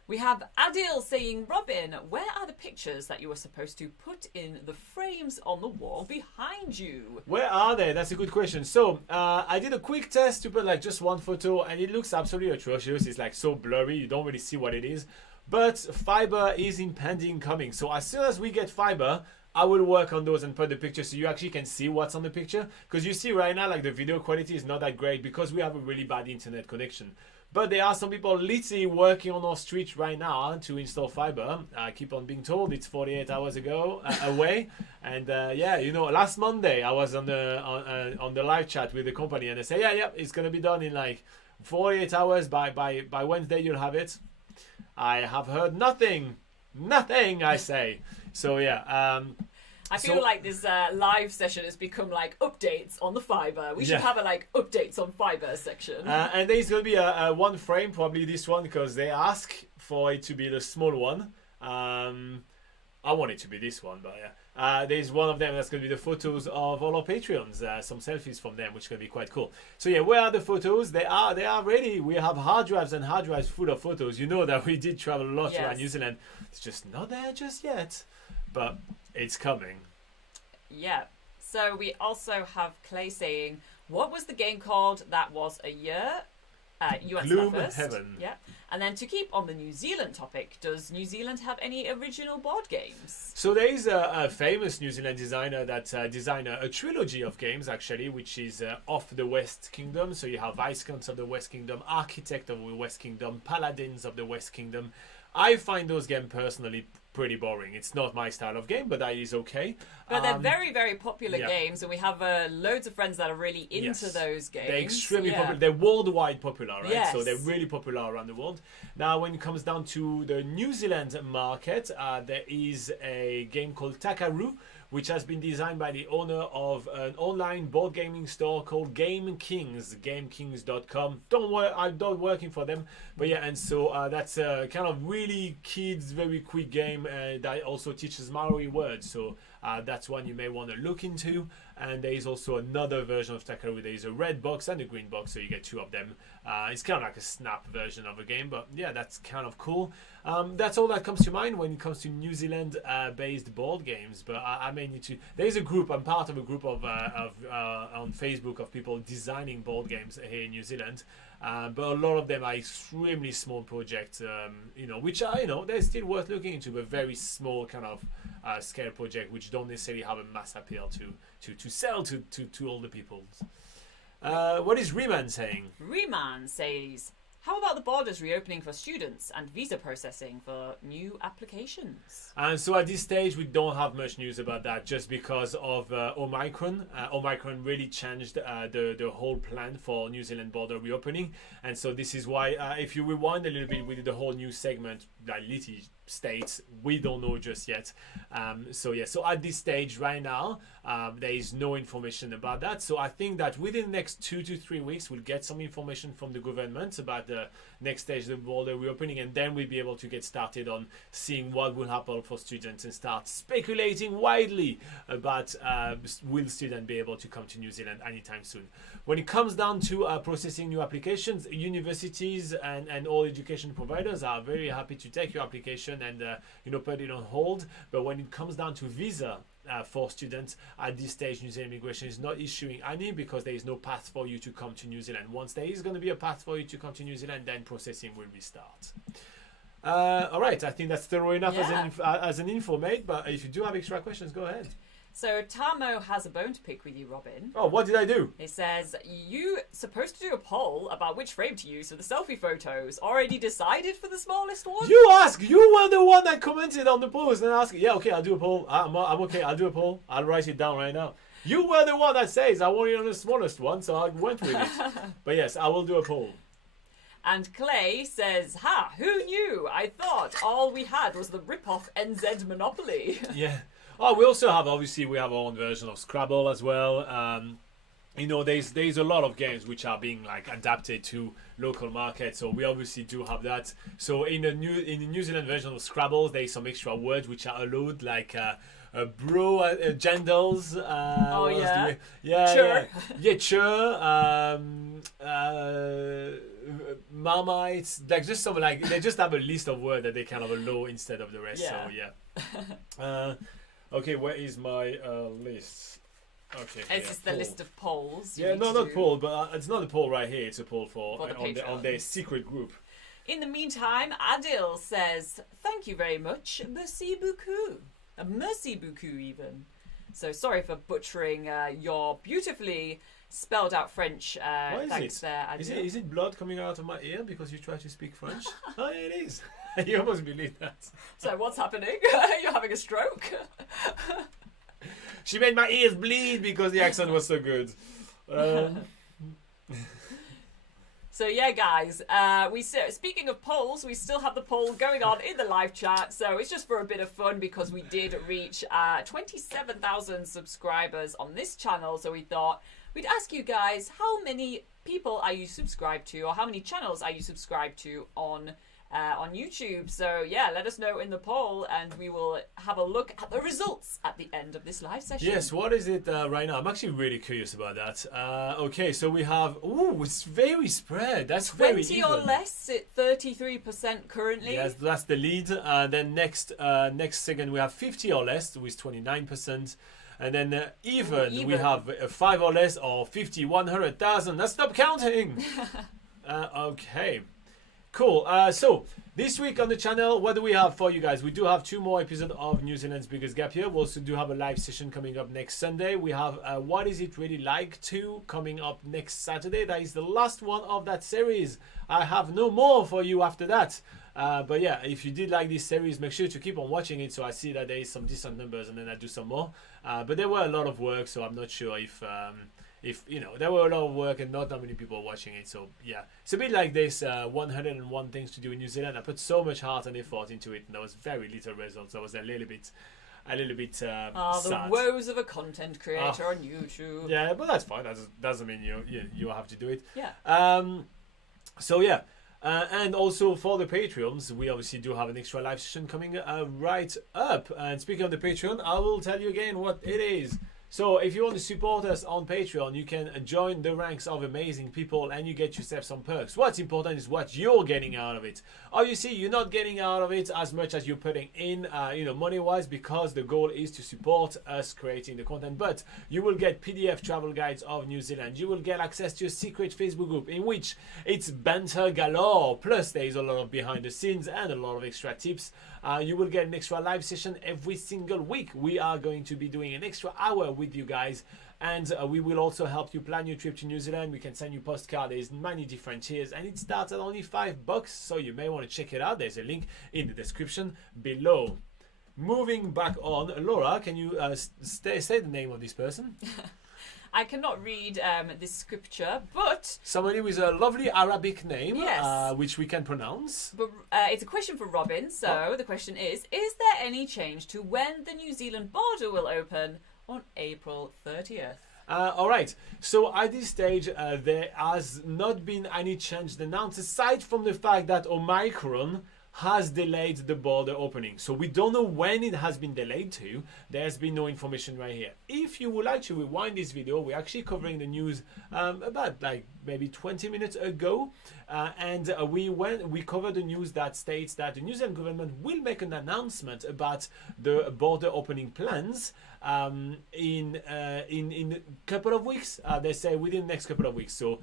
We have Adil saying, Robin, where are the pictures that you were supposed to put in the frames on the wall behind you? Where are they? That's a good question. So I did a quick test to put like just one photo, and it looks absolutely atrocious. It's like so blurry, you don't really see what it is. But fiber is impending coming. So as soon as we get fiber, I will work on those and put the picture so you actually can see what's on the picture. Because you see right now, like the video quality is not that great because we have a really bad internet connection. But there are some people literally working on our street right now to install fiber. I keep on being told it's 48 hours away. And last Monday I was on the live chat with the company, and they say, yeah, it's gonna be done in like 48 hours. By Wednesday you'll have it. I have heard nothing, I say. So I feel like this live session has become like updates on the fiber. We should have a like updates on fiber section. And there's going to be a one frame, probably this one, because they ask for it to be the small one. I want it to be this one, but there's one of them that's going to be the photos of all our Patreons, some selfies from them, which is going to be quite cool. So where are the photos? They are ready. We have hard drives and hard drives full of photos. You know that we did travel a lot around New Zealand. It's just not there just yet, but it's coming. Yeah. So we also have Clay saying, what was the game called that was a year? You answer that first. Heaven. Yeah. And then to keep on the New Zealand topic, does New Zealand have any original board games? So there is a famous New Zealand designer that designed a trilogy of games, actually, which is of the West Kingdom. So you have Viscounts of the West Kingdom, Architect of the West Kingdom, Paladins of the West Kingdom. I find those games personally pretty boring. It's not my style of game, but that is okay. But they're very, very popular games, and we have loads of friends that are really into those games. They're extremely popular. They're worldwide popular, right? Yes. So they're really popular around the world. Now, when it comes down to the New Zealand market, there is a game called Takaroo, which has been designed by the owner of an online board gaming store called Game Kings, gamekings.com. I'm not working for them, but and so that's a kind of really kids, very quick game that also teaches Maori words. So that's one you may want to look into. And there is also another version of Takaroo. There is a red box and a green box, so you get two of them. It's kind of like a snap version of a game, but that's kind of cool. That's all that comes to mind when it comes to New Zealand based board games. But I may need to. There is a group. I'm part of a group of on Facebook of people designing board games here in New Zealand. But a lot of them are extremely small projects, which are they're still worth looking into, but very small kind of scale project, which don't necessarily have a mass appeal to sell to all the people. What is Reman saying? Reman says, how about the borders reopening for students and visa processing for new applications? And so at this stage, we don't have much news about that, just because of Omicron. Omicron really changed the whole plan for New Zealand border reopening. And so this is why, if you rewind a little bit, we did a whole new segment, like literally states, we don't know just yet. So at this stage right now, there is no information about that. So I think that within the next 2 to 3 weeks, we'll get some information from the government about the next stage of the border reopening, and then we'll be able to get started on seeing what will happen for students and start speculating widely about will students be able to come to New Zealand anytime soon. When it comes down to processing new applications, universities and all education providers are very happy to take your application and put it on hold. But when it comes down to visa for students, at this stage New Zealand Immigration is not issuing any, because there is no path for you to come to New Zealand. Once there is going to be a path for you to come to New Zealand, then processing will restart. All right, I think that's thorough enough as an info, mate. But if you do have extra questions, go ahead. So Tamo has a bone to pick with you, Robin. Oh, what did I do? He says, you supposed to do a poll about which frame to use for the selfie photos. Already decided for the smallest one? You were the one that commented on the post and asked, okay, I'll do a poll. I'm okay, I'll do a poll. I'll write it down right now. You were the one that says, I want it on the smallest one, so I went with it. But yes, I will do a poll. And Clay says, who knew? I thought all we had was the rip-off NZ Monopoly. Yeah. Oh, we also have, obviously, we have our own version of Scrabble as well. There's a lot of games which are being adapted to local markets, so we obviously do have that. So in the New Zealand version of Scrabble, there's some extra words which are allowed, like genders. Sure. Marmites, just some they just have a list of words that they kind of allow instead of the rest. Yeah. So okay, where is my list? Okay, it's just the list of polls. Not poll, but it's not a poll right here. It's a poll for on their secret group. In the meantime, Adil says, "Thank you very much, merci beaucoup, merci beaucoup even." So sorry for butchering your beautifully spelled out French. What is Thanks it? there. Is it blood coming out of my ear because you try to speak French? Oh, yeah, it is. You almost believe that. So what's happening? You're having a stroke? She made my ears bleed because the accent was so good. So yeah, guys, speaking of polls, we still have the poll going on in the live chat. So it's just for a bit of fun because we did reach 27,000 subscribers on this channel. So we thought we'd ask you guys, how many people are you subscribed to, or how many channels are you subscribed to on YouTube? So yeah, let us know in the poll, and we will have a look at the results at the end of this live session. Yes, what is it right now? I'm actually really curious about that. Okay, so we have, it's very spread. That's very even. 20 or less, at 33% currently. Yes, that's the lead. Then next second we have 50 or less with 29%. And then even we have 5 or less, or 50, 100,000. Let's stop counting. Okay. Cool. So this week on the channel, what do we have for you guys? We do have 2 more episodes of New Zealand's Biggest Gap Year. We also do have a live session coming up next Sunday. We have What Is It Really Like 2 coming up next Saturday. That is the last one of that series. I have no more for you after that. But yeah, if you did like this series, make sure to keep on watching it so I see that there is some decent numbers, and then I do some more. But there were a lot of work, so I'm not sure if there were a lot of work and not that many people watching it. So yeah, it's a bit like this 101 things to do in New Zealand. I put so much heart and effort into it, and there was very little results. I was a little bit sad. The woes of a content creator on YouTube. Yeah, but that's fine. That doesn't mean you have to do it. Yeah. So yeah. And also for the Patreons, we obviously do have an extra live session coming right up. And speaking of the Patreon, I will tell you again what it is. So if you want to support us on Patreon, you can join the ranks of amazing people and you get yourself some perks. What's important is what you're getting out of it. Obviously, you're not getting out of it as much as you're putting in, money-wise, because the goal is to support us creating the content. But you will get PDF travel guides of New Zealand. You will get access to a secret Facebook group in which it's banter galore. Plus, there is a lot of behind the scenes and a lot of extra tips. You will get an extra live session every single week. We are going to be doing an extra hour with you guys, and we will also help you plan your trip to New Zealand. We can send you postcard. There's many different tiers, and it starts at only $5, so you may want to check it out. There's a link in the description below. Moving back on, Laura, can you say the name of this person? I cannot read this scripture, but somebody with a lovely Arabic name, yes, which we can pronounce. But it's a question for Robin. So the question is there any change to when the New Zealand border will open on April 30th? All right. So at this stage, there has not been any change announced, aside from the fact that Omicron has delayed the border opening. So we don't know when it has been delayed to. There's been no information right here. If you would like to rewind this video, we're actually covering the news about maybe 20 minutes ago. And we covered the news that states that the New Zealand government will make an announcement about the border opening plans in a couple of weeks. They say within the next couple of weeks. So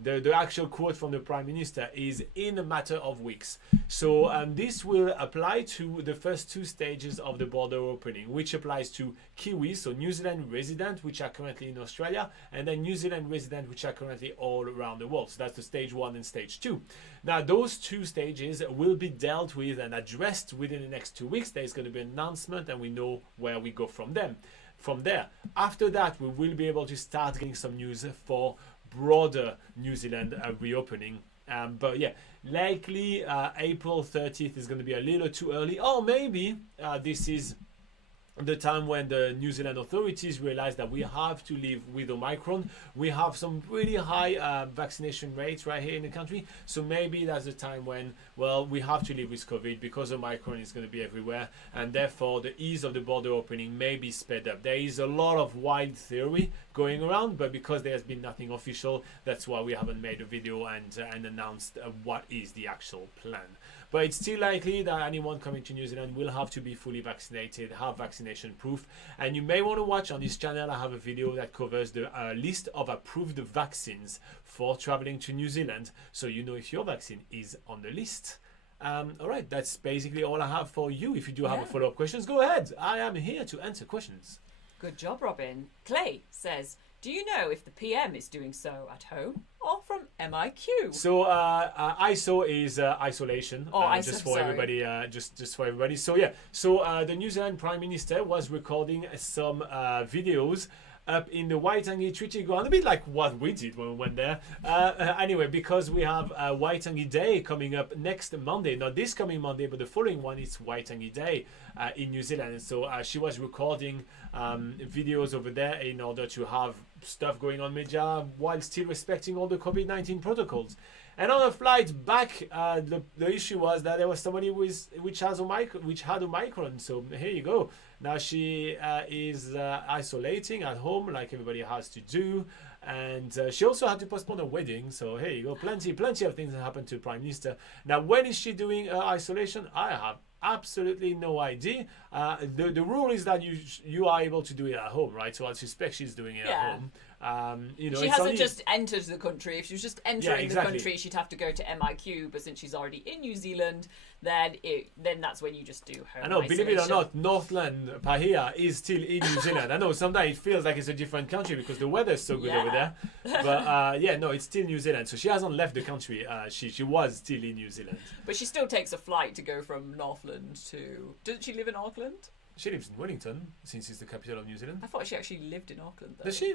the actual quote from the Prime Minister is in a matter of weeks. So this will apply to the first 2 stages of the border opening, which applies to Kiwis, so New Zealand residents, which are currently in Australia, and then New Zealand residents, which are currently all around the world. So that's the stage 1 and stage 2. Now, those 2 stages will be dealt with and addressed within the next 2 weeks. There's going to be an announcement, and we know where we go from there. After that, we will be able to start getting some news for broader New Zealand reopening. But yeah, likely April 30th is going to be a little too early, or maybe this is the time when the New Zealand authorities realize that we have to live with Omicron. We have some really high vaccination rates right here in the country, so maybe that's the time when, well, we have to live with COVID because Omicron is going to be everywhere, and therefore the ease of the border opening may be sped up. There is a lot of wild theory going around, but because there has been nothing official, that's why we haven't made a video and announced what is the actual plan. But it's still likely that anyone coming to New Zealand will have to be fully vaccinated, have vaccination proof. And you may want to watch on this channel, I have a video that covers the list of approved vaccines for traveling to New Zealand, so you know if your vaccine is on the list. All right, that's basically all I have for you. If you do have a follow-up questions, go ahead. I am here to answer questions. Good job, Robin. Clay says, Do you know if the PM is doing so at home or from MIQ? So ISO is isolation. ISO, just for sorry. everybody. Just for everybody. So yeah. So the New Zealand Prime Minister was recording some videos up in the Waitangi Treaty Ground, a bit like what we did when we went there. Anyway, because we have Waitangi Day coming up next Monday, not this coming Monday, but the following one is Waitangi Day in New Zealand. And so she was recording videos over there in order to have stuff going on media while still respecting all the COVID-19 protocols. And on a flight back, the issue was that there was somebody which had Omicron. So here you go. Now she is isolating at home, like everybody has to do, and she also had to postpone her wedding. So here you go, plenty of things that happened to the Prime Minister. Now, when is she doing isolation? I have absolutely no idea. The rule is that you are able to do it at home, right? So I suspect she's doing it at home. She hasn't just entered the country. If she was just entering exactly. the country, she'd have to go to MIQ. But since she's already in New Zealand, then that's when you just do home. I know, isolation. believe it or not, Northland Pahia is still in New Zealand. I know sometimes it feels like it's a different country because the weather's so good over there. But it's still New Zealand. So she hasn't left the country. She was still in New Zealand. But she still takes a flight to go from Northland to. Doesn't she live in Auckland? She lives in Wellington since it's the capital of New Zealand. I thought she actually lived in Auckland, though. Does she?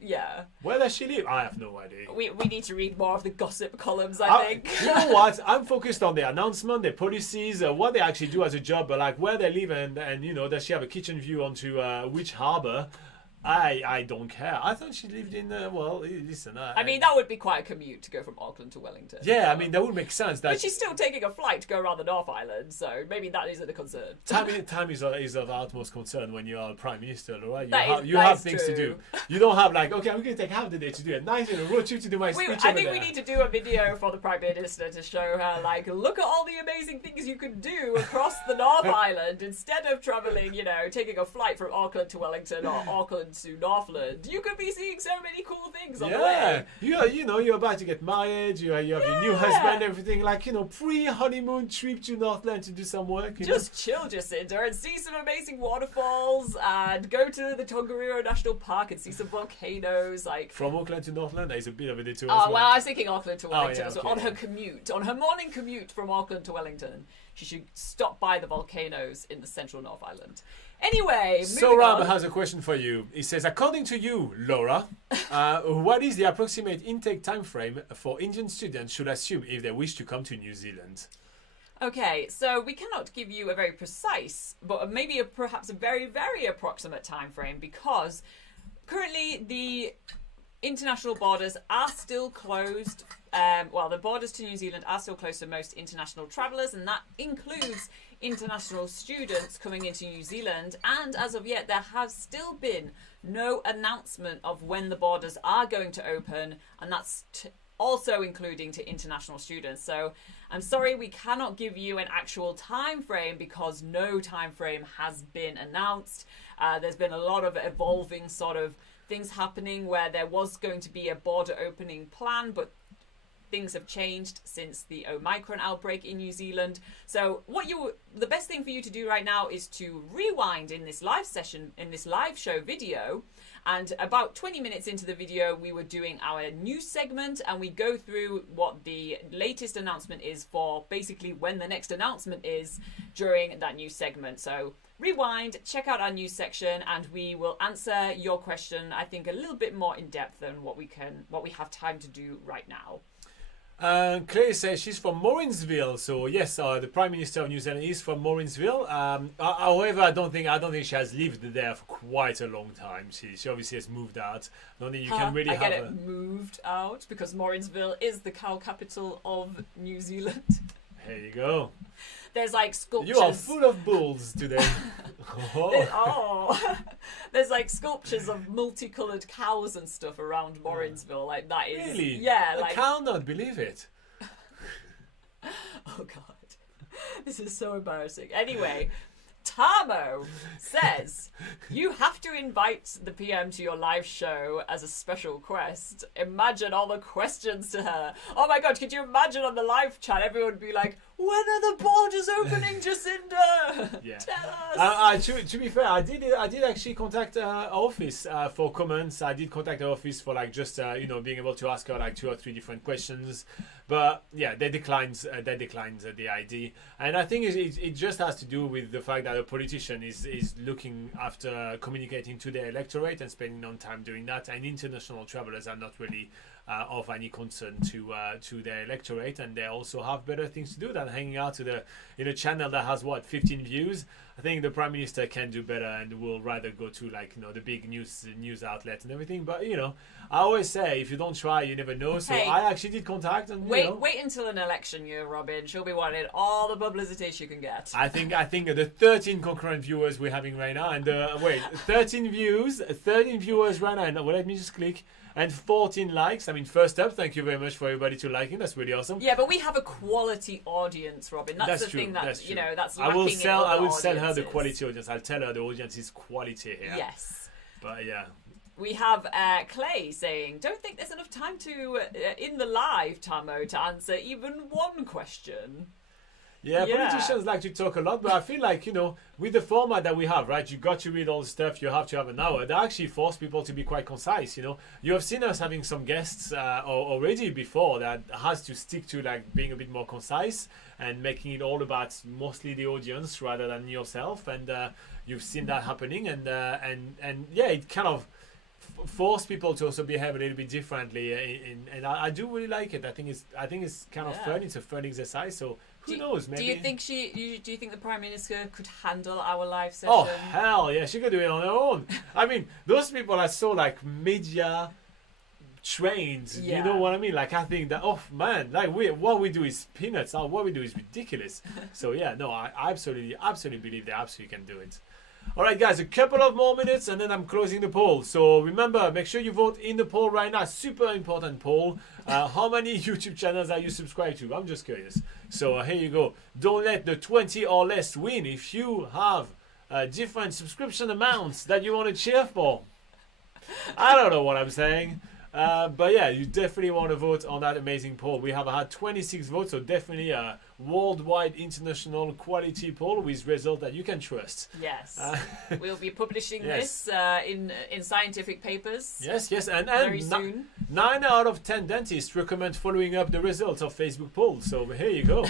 Yeah. Where does she live? I have no idea. We need to read more of the gossip columns, I think. You know what? I'm focused on the announcement, the policies, what they actually do as a job, but like where they live and you know, does she have a kitchen view onto which harbour? I don't care. I thought she lived in listen. I mean, that would be quite a commute to go from Auckland to Wellington. Yeah, I mean that would make sense. But she's still taking a flight to go around the North Island, so maybe that isn't a concern. Time is of utmost concern when you are Prime Minister, right? You That have is things true. to do. You don't have like, okay, I'm going to take half the day to do it. Nice little road trip to do my speech I over think there. we need to do a video for the Prime Minister to show her, like, look at all the amazing things you can do across the North Island instead of travelling, you know, taking a flight from Auckland to Wellington or Auckland to Northland. You could be seeing so many cool things on the way. You're about to get married. You have your new husband, everything like pre-honeymoon trip to Northland to do some work. Just chill, Jacinda, and see some amazing waterfalls, and go to the Tongariro National Park and see some volcanoes. Like from Auckland to Northland, that is a bit of a detour. Well, I was thinking Auckland to Wellington. Okay, So on her morning commute from Auckland to Wellington, she should stop by the volcanoes in the central North Island. Anyway, so Rob has a question for you. He says, according to you, Laura, what is the approximate intake time frame for Indian students should assume if they wish to come to New Zealand? Okay, so we cannot give you a very precise, but maybe perhaps a very, very approximate time frame, because currently the international borders are still closed. The borders to New Zealand are still closed to most international travellers, and that includes international students coming into New Zealand. And as of yet, there has still been no announcement of when the borders are going to open, and that's also including to international students. So I'm sorry, we cannot give you an actual time frame because no time frame has been announced. There's been a lot of evolving sort of things happening where there was going to be a border opening plan, but things have changed since the Omicron outbreak in New Zealand. So the best thing for you to do right now is to rewind in this live session, in this live show video. And about 20 minutes into the video, we were doing our news segment, and we go through what the latest announcement is for basically when the next announcement is during that news segment. So rewind, check out our news section, and we will answer your question, I think, a little bit more in depth than what we have time to do right now. Claire says she's from Morrinsville, so yes, the Prime Minister of New Zealand is from Morrinsville. However, I don't think she has lived there for quite a long time. She obviously has moved out. I don't think you can really moved out because Morrinsville is the cow capital of New Zealand. There you go. There's like sculptures. You are full of bulls today. There's like sculptures of multicoloured cows and stuff around Morrinsville. Like that is really, yeah. I cannot believe it. Oh God, this is so embarrassing. Anyway, Tamo says you have to invite the PM to your live show as a special quest. Imagine all the questions to her. Oh my God, could you imagine on the live chat everyone would be like, When are the borders opening, Jacinda? Yeah. Tell us. To be fair, I did actually contact our office for comments. I did contact the office for like just being able to ask her like 2 or 3 different questions, but yeah, they declined the ID, and I think it just has to do with the fact that a politician is looking after communicating to their electorate and spending on time doing that, and international travelers are not really of any concern to their electorate, and they also have better things to do than hanging out in a channel that has 15 views. I think the Prime Minister can do better and will rather go to the big news outlet and everything. But I always say if you don't try, you never know. So Hey, I actually did contact and wait until an election year, Robin. She'll be wanting all the publicity she can get. I think the 13 concurrent viewers we're having right now, and 13 viewers right now. And let me just click. And 14 likes. I mean, first up, thank you very much for everybody to liking. That's really awesome. Yeah, but we have a quality audience, Robin. That's the true, thing that that's true. that's I lacking will in sell other her the audiences. quality audience. I'll tell her the audience is quality here. Yes. But yeah. We have Clay saying, don't think there's enough time to in the live, Tamo, to answer even one question. Yeah, Yeah. politicians like to talk a lot, but I feel like, with the format that we have, right, you got to read all the stuff, you have to have an hour. They actually force people to be quite concise, You have seen us having some guests already before that has to stick to, like, being a bit more concise and making it all about mostly the audience rather than yourself. And you've seen that happening. And yeah, it kind of force people to also behave a little bit differently. And I do really like it. I think it's kind of fun. It's a fun exercise. So who knows? Maybe. Do you think the Prime Minister could handle our live session? Oh hell yeah, she could do it on her own. I mean, those people are so like media trained. Yeah. You know what I mean? Like I think that like what we do is peanuts. What we do is ridiculous. So yeah, no, I absolutely believe they absolutely can do it. All right, guys, a couple of more minutes and then I'm closing the poll. So remember, make sure you vote in the poll right now. Super important poll. How many YouTube channels are you subscribed to? I'm just curious. So here you go. Don't let the 20 or less win. If you have different subscription amounts that you want to cheer for, I don't know what I'm saying. But yeah, you definitely want to vote on that amazing poll. We have had 26 votes, so definitely a worldwide international quality poll with results that you can trust. Yes. We'll be publishing Yes. this in scientific papers. Yes, and Very soon. 9 out of 10 dentists recommend following up the results of Facebook polls. So here you go.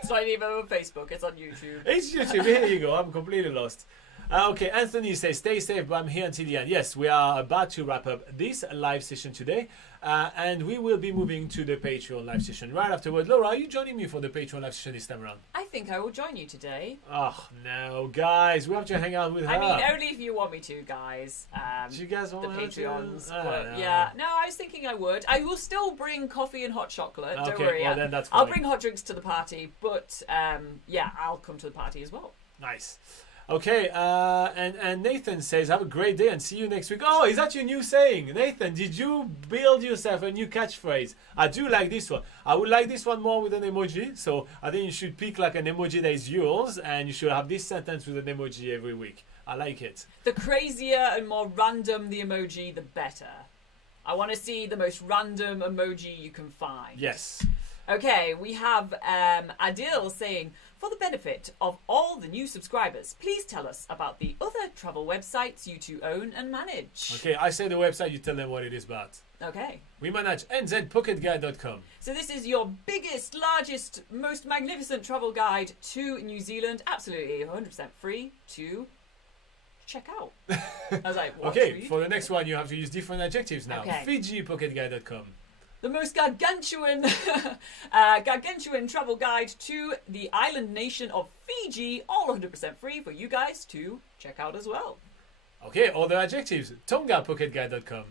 It's not even on Facebook, it's on YouTube. It's YouTube. Here you go. I'm completely lost. Okay, Anthony says, stay safe, but I'm here until the end. Yes, we are about to wrap up this live session today, and we will be moving to the Patreon live session right afterward. Laura, are you joining me for the Patreon live session this time around? I think I will join you today. Oh, no, guys, we have to hang out with her. I mean, only if you want me to, guys. Do you guys The want her to? Patreons. I But don't know. yeah, no, I was thinking I would. I will still bring coffee and hot chocolate. Don't Okay, worry. well, then that's I'll fine. bring hot drinks to the party, but yeah, I'll come to the party as well. Nice. Okay, and Nathan says, have a great day and see you next week. Oh, is that your new saying? Nathan, did you build yourself a new catchphrase? I do like this one. I would like this one more with an emoji. So I think you should pick like an emoji that is yours and you should have this sentence with an emoji every week. I like it. The crazier and more random the emoji, the better. I want to see the most random emoji you can find. Yes. Okay, we have Adil saying, for the benefit of all the new subscribers, please tell us about the other travel websites you two own and manage. Okay, I say the website, you tell them what it is about. Okay. We manage nzpocketguide.com. So this is your biggest, largest, most magnificent travel guide to New Zealand. Absolutely 100% free to check out. I was like, what? Okay, Free? for the next one, you have to use different adjectives now. Okay. FijiPocketGuide.com. The most gargantuan travel guide to the island nation of Fiji, all 100% free for you guys to check out as well. Okay, other adjectives. TongaPocketGuide.com.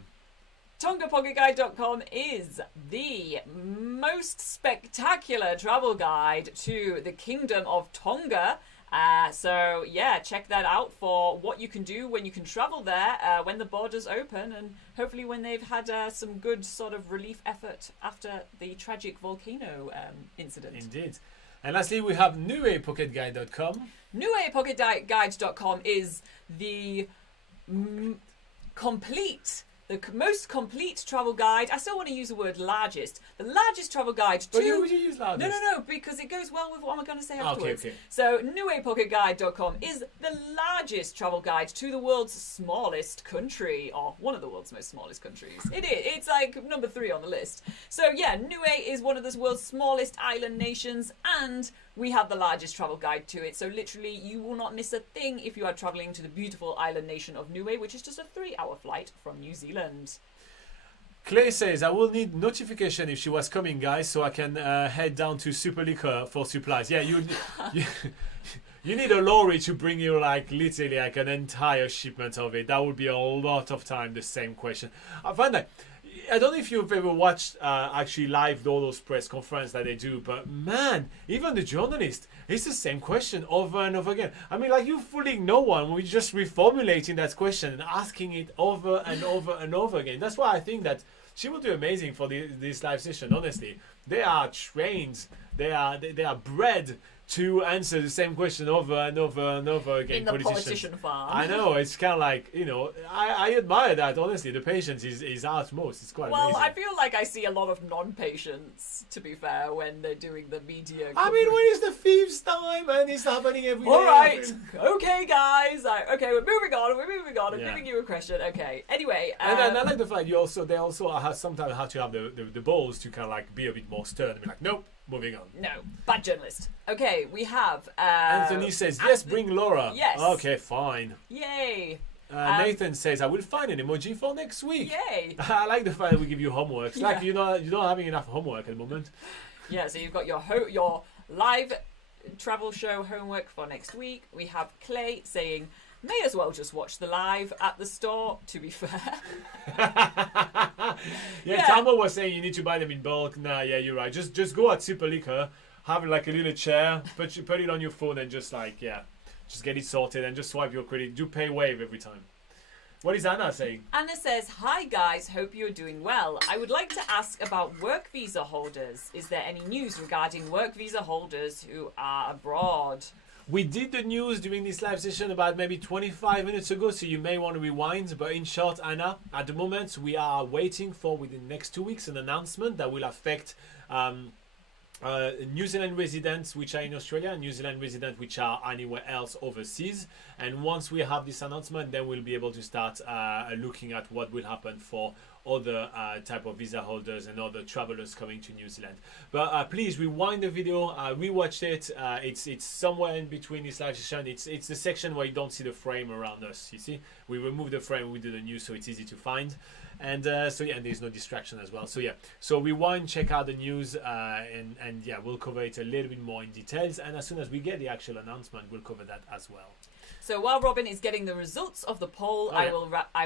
TongaPocketGuide.com is the most spectacular travel guide to the Kingdom of Tonga. So yeah, check that out for what you can do when you can travel there when the borders open, and hopefully when they've had some good sort of relief effort after the tragic volcano incident. Indeed. And lastly, we have NuePocketGuide.com. NuePocketGuide.com is the complete the most complete travel guide. I still want to use the word largest. The largest travel guide to... But you would use largest? No, because it goes well with what I'm going to say afterwards. Okay. So, nuepocketguide.com is the largest travel guide to the world's smallest country, or one of the world's most smallest countries. It is. It's like number 3 on the list. So, yeah, Niue is one of the world's smallest island nations, and we have the largest travel guide to it. So, literally, you will not miss a thing if you are travelling to the beautiful island nation of Niue, which is just a 3-hour flight from New Zealand. Clay says, I will need notification if she was coming, guys, so I can head down to Super Liquor for supplies. Yeah, you need a lorry to bring you, like, literally, like, an entire shipment of it. That would be a lot of time, the same question. I find that, I don't know if you've ever watched actually live all those press conferences that they do, but man, even the journalist, it's the same question over and over again. I mean, like, you fooling no one. We're just reformulating that question and asking it over and over and over again. That's why I think that she will do amazing for this live session. Honestly, they are trained. They are bred to answer the same question over and over and over again. In the politician farm. I know, it's kind of like, you know, I admire that, honestly. The patience is utmost. It's quite amazing. Well, I feel like I see a lot of non-patience, to be fair, when they're doing the media coverage. I mean, when it's the 5th time and it's happening every day. All right, okay, guys. Okay, we're moving on. I'm giving you a question. Okay. Anyway, and I like the fact they also sometimes have to have the balls to kind of like be a bit more stern and be like, nope, moving on. No, bad journalist. Okay, we have Anthony says, yes, bring Laura. Yes. Okay, fine. Yay. Nathan says, I will find an emoji for next week. Yay. I like the fact that we give you homework. It's like you're not having enough homework at the moment. Yeah, so you've got your live travel show homework for next week. We have Clay saying, may as well just watch the live at the store, to be fair. Tama was saying you need to buy them in bulk. Nah, yeah, you're right. Just go at Super Liquor, have like a little chair, put it on your phone and just get it sorted and just swipe your credit. Do pay wave every time. What is Anna saying? Anna says, hi guys, hope you're doing well. I would like to ask about work visa holders. Is there any news regarding work visa holders who are abroad? We did the news during this live session about maybe 25 minutes ago, so you may want to rewind. But in short, Anna, at the moment, we are waiting for, within the next 2 weeks, an announcement that will affect New Zealand residents which are in Australia and New Zealand residents which are anywhere else overseas. And once we have this announcement, then we'll be able to start looking at what will happen for other type of visa holders and other travelers coming to New Zealand. But please rewind the video, rewatch it. It's somewhere in between this live session. It's the section where you don't see the frame around us. You see, we remove the frame, we do the news, so it's easy to find. And there's no distraction as well. So rewind, check out the news, and we'll cover it a little bit more in details. And as soon as we get the actual announcement, we'll cover that as well. So while Robin is getting the results of the poll, I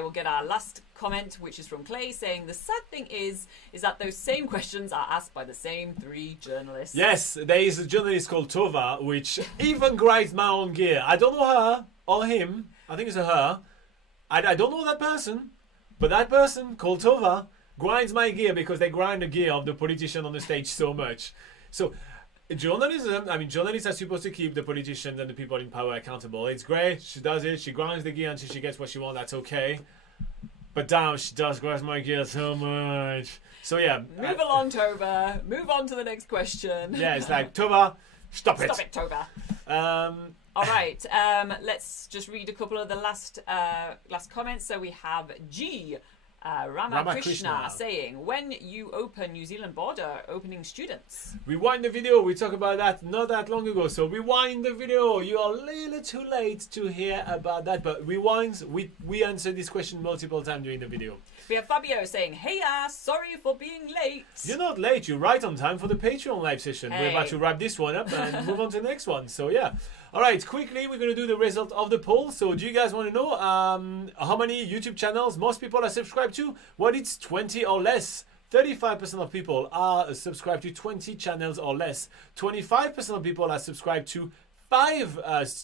will get our last comment, which is from Clay, saying the sad thing is that those same questions are asked by the same 3 journalists. Yes, there is a journalist called Tova, which even grinds my own gear. I don't know her or him. I think it's a her. I don't know that person, but that person called Tova grinds my gear because they grind the gear of the politician on the stage so much. So journalists are supposed to keep the politicians and the people in power accountable. It's great. She does it. She grinds the gear until she gets what she wants. That's okay. But damn, she does grind my gear so much. So yeah. Move along, Tova. Move on to the next question. Yeah, it's like, Tova, stop it. Stop it, Tova. All right. Let's just read a couple of the last comments. So we have G. Ramakrishna saying, when you open New Zealand border, opening students. Rewind the video. We talked about that not that long ago. So rewind the video. You are a little too late to hear about that. But rewind. We answered this question multiple times during the video. We have Fabio saying, hey, sorry for being late. You're not late. You're right on time for the Patreon live session. We're about to wrap this one up and move on to the next one. So yeah. All right, quickly, we're going to do the result of the poll. So do you guys want to know how many YouTube channels most people are subscribed to? Well, it's 20 or less. 35% of people are subscribed to 20 channels or less. 25% of people are subscribed to 5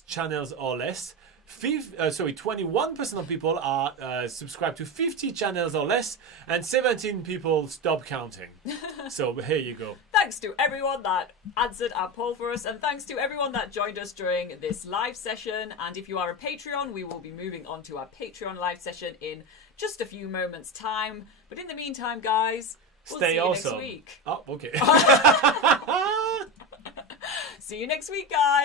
channels or less. 21% of people are subscribed to 50 channels or less, and 17 people stop counting. So here you go. Thanks to everyone that answered our poll for us, and thanks to everyone that joined us during this live session. And if you are a Patreon, we will be moving on to our Patreon live session in just a few moments' time. But in the meantime, guys, we'll Stay see you awesome. next week. Oh, okay. See you next week, guys.